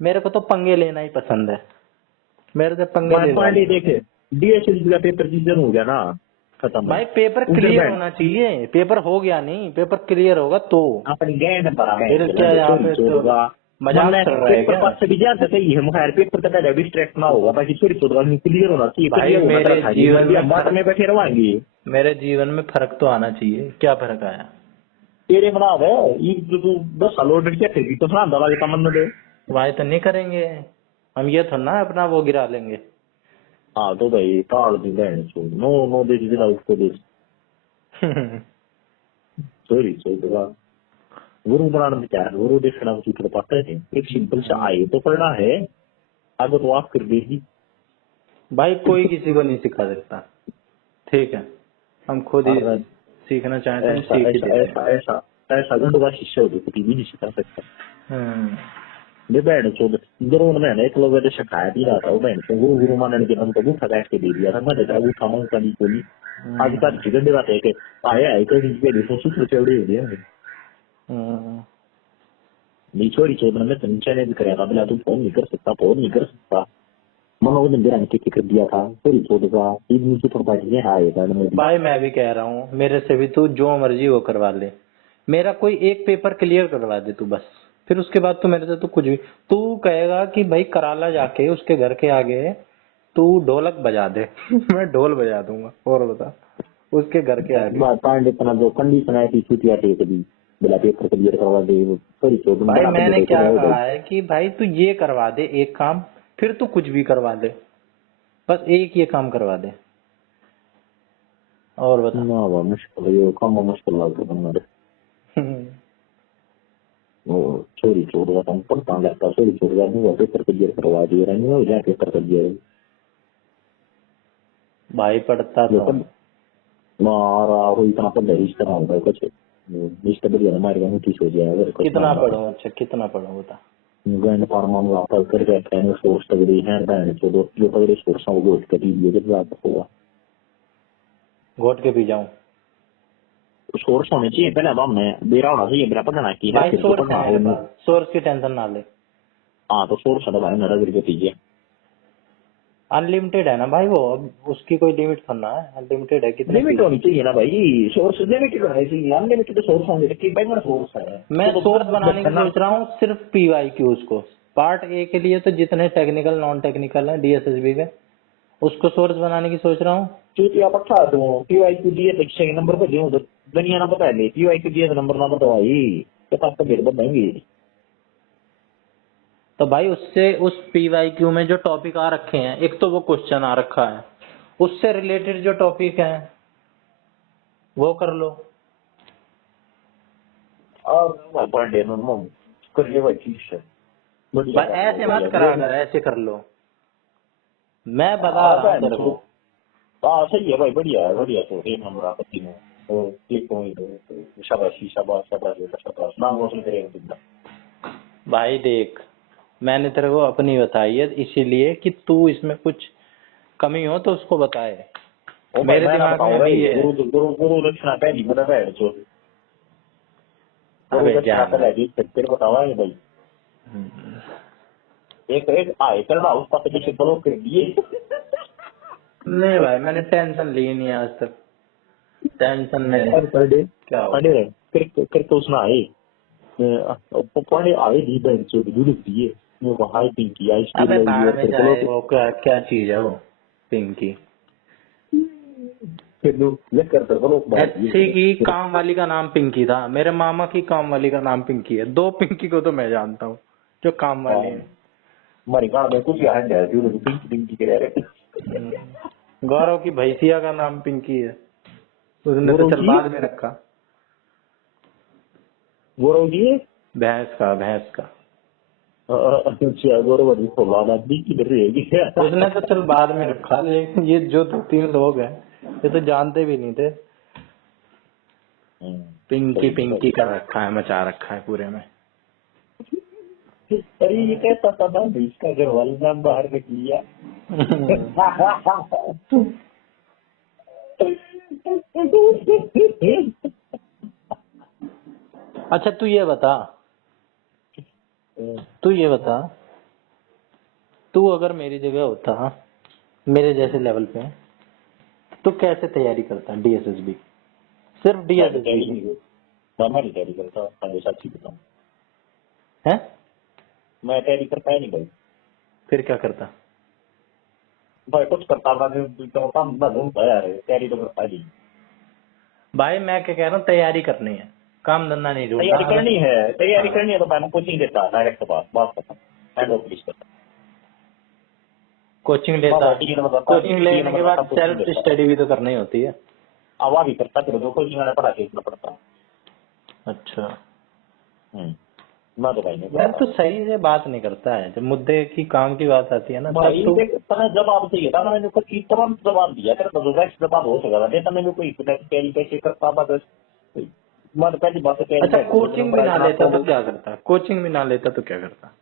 मेरे को तो पंगे लेना ही पसंद है, मेरे से पंगे ले। पांडे देखे डीएसएल का पेपर जिस हो गया ना खत्म भाई पेपर क्लियर होना चाहिए, पेपर हो गया नहीं, पेपर क्लियर होगा तो अपनी गैंड पर फिर क्या यहाँ पे तो मजाक कर रहा है क्या। पास से भी जाता सही है मुखर पेपर का पहले डिस्ट्रैक्ट ना होगा बाकी थोड़ी थोड़ा क्लियर होना चाहिए भाई मेरे जीवन में बात में बैठे रवाएंगे। मेरे जीवन में फर्क तो आना चाहिए, क्या फर्क आया तेरे बना है ये तू 10 साल और क्या फिर तो ना दवा के मन दे भाई तो नहीं करेंगे हम, ये थोड़ा ना अपना वो गिरा लेंगे। हाँ तो भाई काल दी बहन नो नो दे दी उसको दे सॉरी सॉरी गुरु बनाना विचार गुरु देखना सूत्र पता है एक सिंपल सा आए तो पढ़ना है आगे तो आप कर देगी। भाई कोई किसी को नहीं सिखा सकता, ठीक है हम खुद ही सीखना चाहते हैं सीख ही देते हैं। ऐसा ऐसा गंदा शिष्य हो तो भी नहीं सिखा सकता। ये बहन चो गुरु ने मैंने एक लोग शिकायत ही रहा था वो बहन गुरु गुरु मानने के नाम को ठगा के दे दिया था मैं देखा वो थामा का नहीं कोई आज का चिकन बात है कि आया है कहीं भी देखो सूत्र चौड़ी हो गया नहीं छोड़ी चौधरी में तुमसे भी करेगा बोला तुम फोन नहीं कर सकता मनोज ने मेरा टिक कर दिया था थोड़ी चौधरी का ईद नीचे थोड़ा है भाई मैं भी कह रहा हूँ मेरे से भी तू जो मर्जी वो करवा ले, मेरा कोई एक पेपर क्लियर करवा दे तू बस, फिर उसके बाद तो मेरे से तो कुछ भी तू कहेगा कि भाई कराला जाके उसके घर के आगे तू ढोलक बजा दे मैं ढोल बजा दूंगा और बता उसके घर के आगे पांडे इतना जो कंडीशन है कि छुट्टियां दी बोला पेपर क्लियर करवा दे सॉरी चौधरी भाई मैंने क्या कहा है कि भाई तू ये करवा दे एक काम फिर तू कुछ भी करवा दे, बस एक ये काम करवा दे और बता। ना मुश्किल है काम मुश्किल लग रहा है वो चोरी छोड़ रहा था पढ़ता लगता चोरी छोड़ रहा हूँ पेपर क्लियर करवा दिए रहे हो जाए पेपर क्लियर भाई पढ़ता तो मारा वो इतना पढ़ रही इस तरह होगा कुछ इस तरह बढ़िया हमारे का नोटिस हो जाएगा कितना पढ़ो? अच्छा कितना पढ़ो बता। गैंड फार्मा में वापस कर गए कहने सोर्स तगड़ी है बैंड जो दो जो तगड़ी सोर्स हैं वो कर दिए जब रात होगा घोट के पी जाऊं? सोर्स होने चाहिए पहले अब हमने बेरा होना चाहिए बेरा पढ़ना की है भाई फिर सोर्स पढ़ना है मेरे पास, सोर्स की टेंशन ना ले। हाँ तो सोर्स है भाई मेरा करके दीजिए अनलिमिटेड है ना भाई वो, अब उसकी कोई लिमिट थोड़ा है, अनलिमिटेड है। कितने लिमिट होनी चाहिए ना भाई सोर्स लिमिटेड होनी चाहिए अनलिमिटेड सोर्स होंगे कि भाई मेरा सोर्स है मैं सोर्स बनाने की सोच रहा हूँ सिर्फ PYQs को। पार्ट ए के लिए तो जितने टेक्निकल नॉन टेक्निकल है DSSB के, उसको सोर्स बनाने की सोच रहा हूँ। क्योंकि आप अच्छा दो PYQ दिए तो छह नंबर पे जो दुनिया ना बता ले PYQ दिए तो नंबर ना बताओ तो आपका गेट बताएंगे। तो भाई उससे उस PYQ में जो टॉपिक आ रखे हैं, एक तो वो क्वेश्चन आ रखा है, उससे रिलेटेड जो टॉपिक है वो कर लो। और बर्थडे में मम कर ले भाई ठीक है भाई ऐसे मत करा कर, ऐसे कर लो, मैं बता रहा हूँ तेरे को। हाँ सही है भाई बढ़िया तो एक नंबर आपत्ति में तो क्लिक पॉइंट शाबाशी शाबाश शाबाश शाबाश नाम रोशन करेंगे तुम भाई देख, मैंने तेरे को अपनी बताई है इसीलिए कि तू इसमें कुछ कमी हो तो उसको बताए। मेरे दिमाग में भी है। गुरु दक्षिणा पहली मतलब है जो गुरु अबे दक्षिणा जान पहले जी तेरे बतावा है भाई एक एक आए करना उस पास पीछे ब्लॉक कर दिए नहीं भाई, मैंने टेंशन ली नहीं आज तक। टेंशन में क्या हो? कर तो उसने आए पढ़े आए दी बैंक जो जुड़ दिए वो हाई पिंक किया अबे स्टील बाहर में जाए, ब्लॉक वो क्या क्या चीज है वो पिंकी? फिर लोग लेकर कर ब्लॉक अच्छी की काम वाली का नाम पिंकी था, मेरे मामा की काम वाली का नाम पिंकी है। दो पिंकी को तो मैं जानता हूँ जो काम वाली है। हमारे गाँव में कुछ यार है जो पिंक पिंकी के रहे गौरव की भैंसिया का नाम पिंकी है, उसने तो चल बाद में रखा। गौरव जी भैंस का अच्छा गौरव जी को बाद आदमी की डर रहेगी उसने तो चल बाद में रखा, लेकिन ये जो 2-3 लोग हैं ये तो जानते भी नहीं थे। पिंकी पिंकी का रखा है, मचा रखा है पूरे में। अरे ये कैसा था इसका घर वाले नाम बाहर रख लिया अच्छा तू ये बता, तू अगर मेरी जगह होता, मेरे जैसे लेवल पे, तो कैसे तैयारी करता DSSB? सिर्फ DSSB मैं तैयारी करता हूँ साक्षी बताऊँ है? मैं तैयारी करता है नहीं भाई फिर क्या करता? भाई कुछ करता यार तैयारी तो करता नहीं भाई मैं क्या कह रहा हूँ, तैयारी करनी है, काम धंधा नहीं ढूंढना। तैयारी करनी है तो मैं कोचिंग देता डायरेक्ट बात करता एंड ऑफ लिस्ट करता कोचिंग लेता, कोचिंग लेने के बाद सेल्फ स्टडी भी तो करनी होती है। आवा भी करता फिर दो कोचिंग वाला पढ़ा के इतना पड़ता। अच्छा मैं तो भाई नहीं मैं तो सही से बात नहीं करता है, जब मुद्दे की काम की बात आती है ना भाई तब तने जवाब चाहिए था मैंने कुछ तमाम जवाब दिया तेरे तो बेस्ट जवाब हो सका था तने भी कोई तैयारी कैसे करता बस मैं तो पहली बात है। अच्छा कोचिंग भी ना लेता तो क्या करता? कोचिंग भी ना लेता तो क्या करता?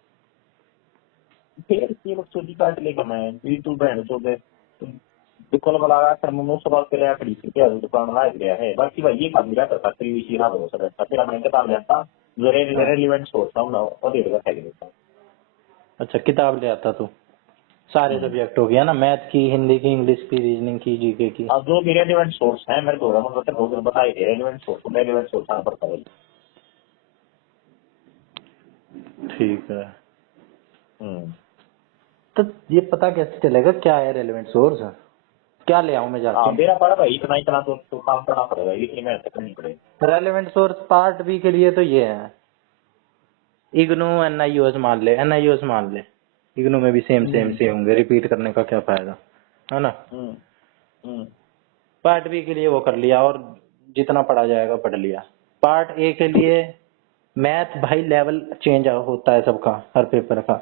फिर ये लोग चोरी काट लेगा मैं यूट्यूब बहन चो दे दुकान वाला आया कर मैं सवाल करे खड़ी क्या दुकान ला गया है बाकी भाई ये काम मेरा करता फ्री विषय ना हो सकता फिर मैं किताब लेता जो रेलेवेंट सोचता हूँ ना और दे देगा टैग देता। अच्छा किताब ले आता तू? सारे सब्जेक्ट हो गया ना, मैथ की, हिंदी की, इंग्लिश की, रीजनिंग की, जीके की। अब जो भी रेलेवेंट सोर्स है मेरे को मतलब बताए थे रेलेवेंट सोर्स आना पड़ता है। ठीक है तो ये पता कैसे चलेगा क्या है रेलेवेंट सोर्स? क्या ले आऊं मैं जाके? मेरा पड़ा भाई इतना तो काम करना पड़ेगा इतनी मेहनत करनी पड़ेगी। रेलेवेंट सोर्स पार्ट बी के लिए तो ये है, इग्नू NIOS मान ले, इग्नू में भी सेम होंगे, रिपीट करने का क्या फायदा है ना। पार्ट बी के लिए वो कर लिया और जितना पढ़ा जाएगा पढ़ लिया। पार्ट ए के लिए मैथ भाई लेवल चेंज होता है सबका, हर पेपर का।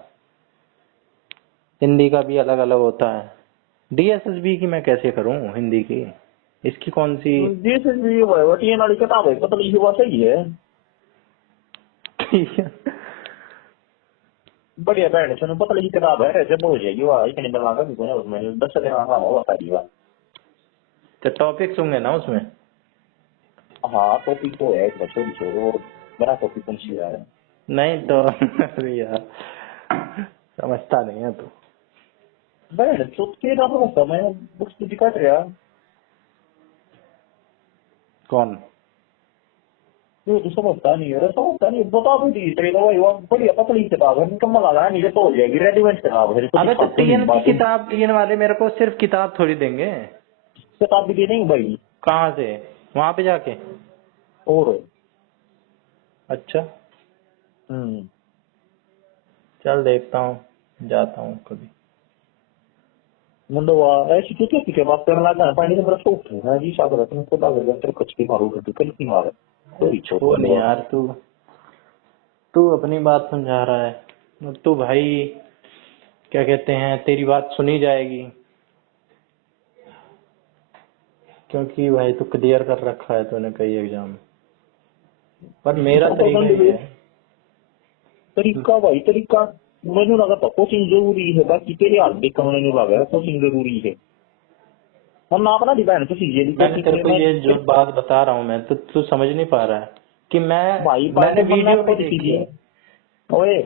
हिंदी का भी अलग अलग होता है। डीएसएसबी की मैं कैसे करूं हिंदी की, इसकी कौन सी? DSSB वो टीएन वाली किताब है, पता नहीं बात सही है। बढ़िया बैठ सुनो, पता नहीं किताब है, जब हो जाएगी वो इतने दिन लगा भी कोई उसमें 10 दिन लगा हुआ सारी बात। तो टॉपिक्स होंगे ना उसमें? हाँ टॉपिक तो है, छोड़ छोड़ो, बड़ा टॉपिक कौन सी है? नहीं तो अरे यार समझता नहीं है तू। बैठ तो तेरा तो मैं बुक्स तो दिखा रहा, कौन? ये तो समझता नहीं है, समझता नहीं, बता भी दी तेरे को वो बढ़िया पतली किताब है, निकम्मा लगा नहीं तो हो जाएगी, रेडीमेड किताब है। अबे तो टीएन की किताब, टीएन वाले मेरे को सिर्फ किताब थोड़ी देंगे। किताब भी दे नहीं भाई। कहाँ से? वहां पे जाके? और अच्छा चल देखता हूँ, जाता हूँ कभी। मुंडवा ऐसी क्यों क्या बात करने लगा, पानी से बड़ा शौक है जी साहब, रतन को बात करके कुछ की मारू कर कल की मार कोई वो नहीं छोड़ यार, तू तू अपनी बात समझा रहा है तू भाई, क्या कहते हैं, तेरी बात सुनी जाएगी क्योंकि भाई तू क्लियर कर रखा है तूने कई एग्जाम, पर मेरा तरीका ये है। तरीका भाई तरीका, मैंने लगा था कोचिंग जरूरी है, बाकी तेरे हाथ भी कमरे में लगा है कोचिंग जरूरी है। हम ना अपना डिपेंड तो सीजिए मैंने तेरे को ये जो बात बता रहा हूँ मैं, तो तू समझ नहीं पा रहा है कि भाई मैंने वीडियो भी खुद देखी है। ओए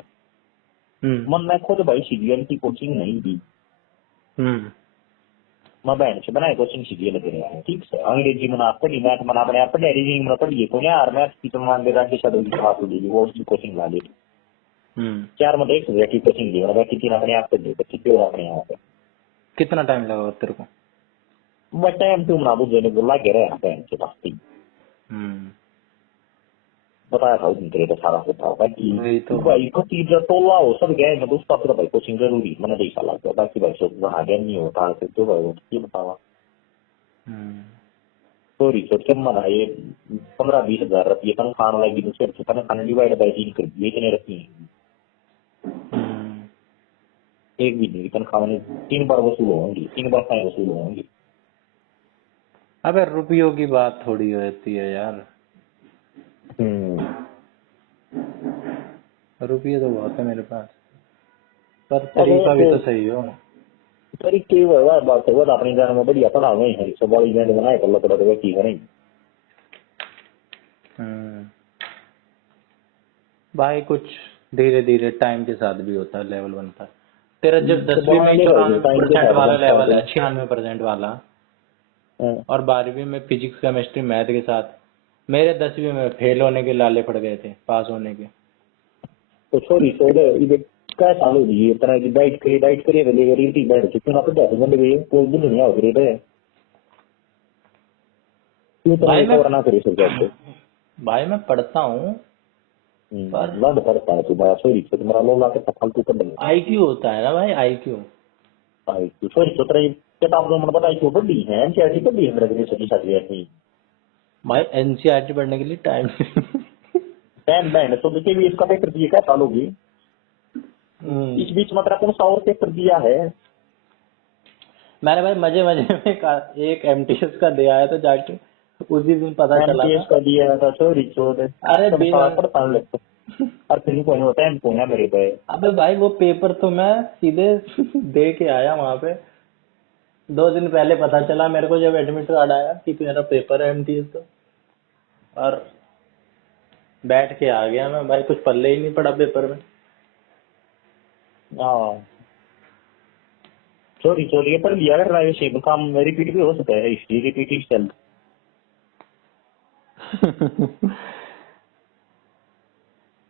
मन मैं खुद भाई सीजीएल की कोचिंग नहीं दी, मैं बहन से बनाए कोचिंग सीजीएल लग रहा है, ठीक है अंग्रेजी मना पढ़ी, मैथ मना अपने आप पढ़ी, रीजनिंग मना पढ़ी को यार, मैथ की तो मान दे रहा कि शायद की बात हो जाएगी, वो उसकी कोचिंग ला ली 4 मतलब एक सब्जेक्ट की कोचिंग दी, बाकी 3 अपने आप कर दी, बच्चे अपने आप। कितना टाइम लगा तेरे को? मैं टाइम तू ना बुझे ने बोला के रहा बहन से बात थी, बताया था उस दिन तेरे सारा होता बाकी तो भाई को चीज टोला हो सब गए मैं दोस्त अपना भाई कोचिंग जरूरी मैंने देखा लगा, बाकी भाई सब वहां गया नहीं होता है तो भाई वो ये बतावा सॉरी तो कम मना ये 15-20 हजार रुपये तनख्वाह लगी, दूसरे तनख्वाह डिवाइड बाई 3 कर दिए, इतने रखी एक महीने की तनख्वाह में 3 बार वसूल होंगी, 3 बार फाइन वसूल होंगी। अबे रुपयों की बात थोड़ी होती है यार, रुपये तो बहुत है मेरे पास, पर तरीका भी तो सही हो। तरीके बात है अपनी जान में बढ़िया पढ़ा हुए हैं, सब बड़ी बैंड बनाए कर लो तो की करें भाई कुछ धीरे धीरे टाइम के साथ भी होता है, लेवल बनता है। तेरा जब 10वीं में 94% वाला लेवल है, 96% वाला, और 12वीं में फिजिक्स केमिस्ट्री मैथ के साथ, मेरे 10वीं में फेल होने के लाले पड़ गए थे पास होने के। तो सॉरी छोड़ क्या चालू दिए तरह की डाइट करे ले गई थी बैठ चुकी ना पता बंद गई कोई दिन नहीं आ रही है क्यों तो भाई नहीं करना करे सब्जेक्ट भाई मैं पढ़ता हूँ पर लड़ पड़ता है तुम्हारा सॉरी तो तुम्हारा लोग आके फालतू कर देंगे आईक्यू होता है ना भाई, आईक्यू। सॉरी तो तेरी किताब में पता है क्यों बड़ी है एनसीईआरटी बड़ी है मेरे छोटी छात्री है भाई एनसीईआरटी पढ़ने के लिए टाइम टाइम बैंड तो देखिए भी इसका पेपर दिए क्या साल होगी इस बीच मतलब कौन सा और पेपर दिया है? मैंने भाई मजे मजे में एक एमटीएस का दिया है तो जाके उसी दिन पता चला एमटीएस का दिया था सॉरी छोड़ अरे पढ़ता लगता और फिर कोई होता है कौन है मेरे पे। अबे भाई वो पेपर तो मैं सीधे दे के आया वहां पे, 2 दिन पहले पता चला मेरे को जब एडमिट कार्ड आया कि मेरा पेपर है एमटीएस का, और बैठ के आ गया मैं भाई, कुछ पल्ले ही नहीं पड़ा पेपर में। हाँ सॉरी ये पढ़ लिया कर रहा है शेप काम रिपीट भी हो सकता है, हिस्ट्री रिपीट चल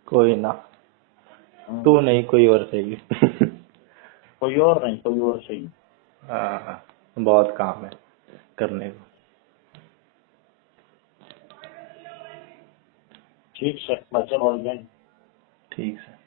कोई ना, तू नहीं कोई और सही कोई और नहीं कोई और सही। हाँ बहुत काम है करने को। ठीक है बच्चा बोल गए ठीक है।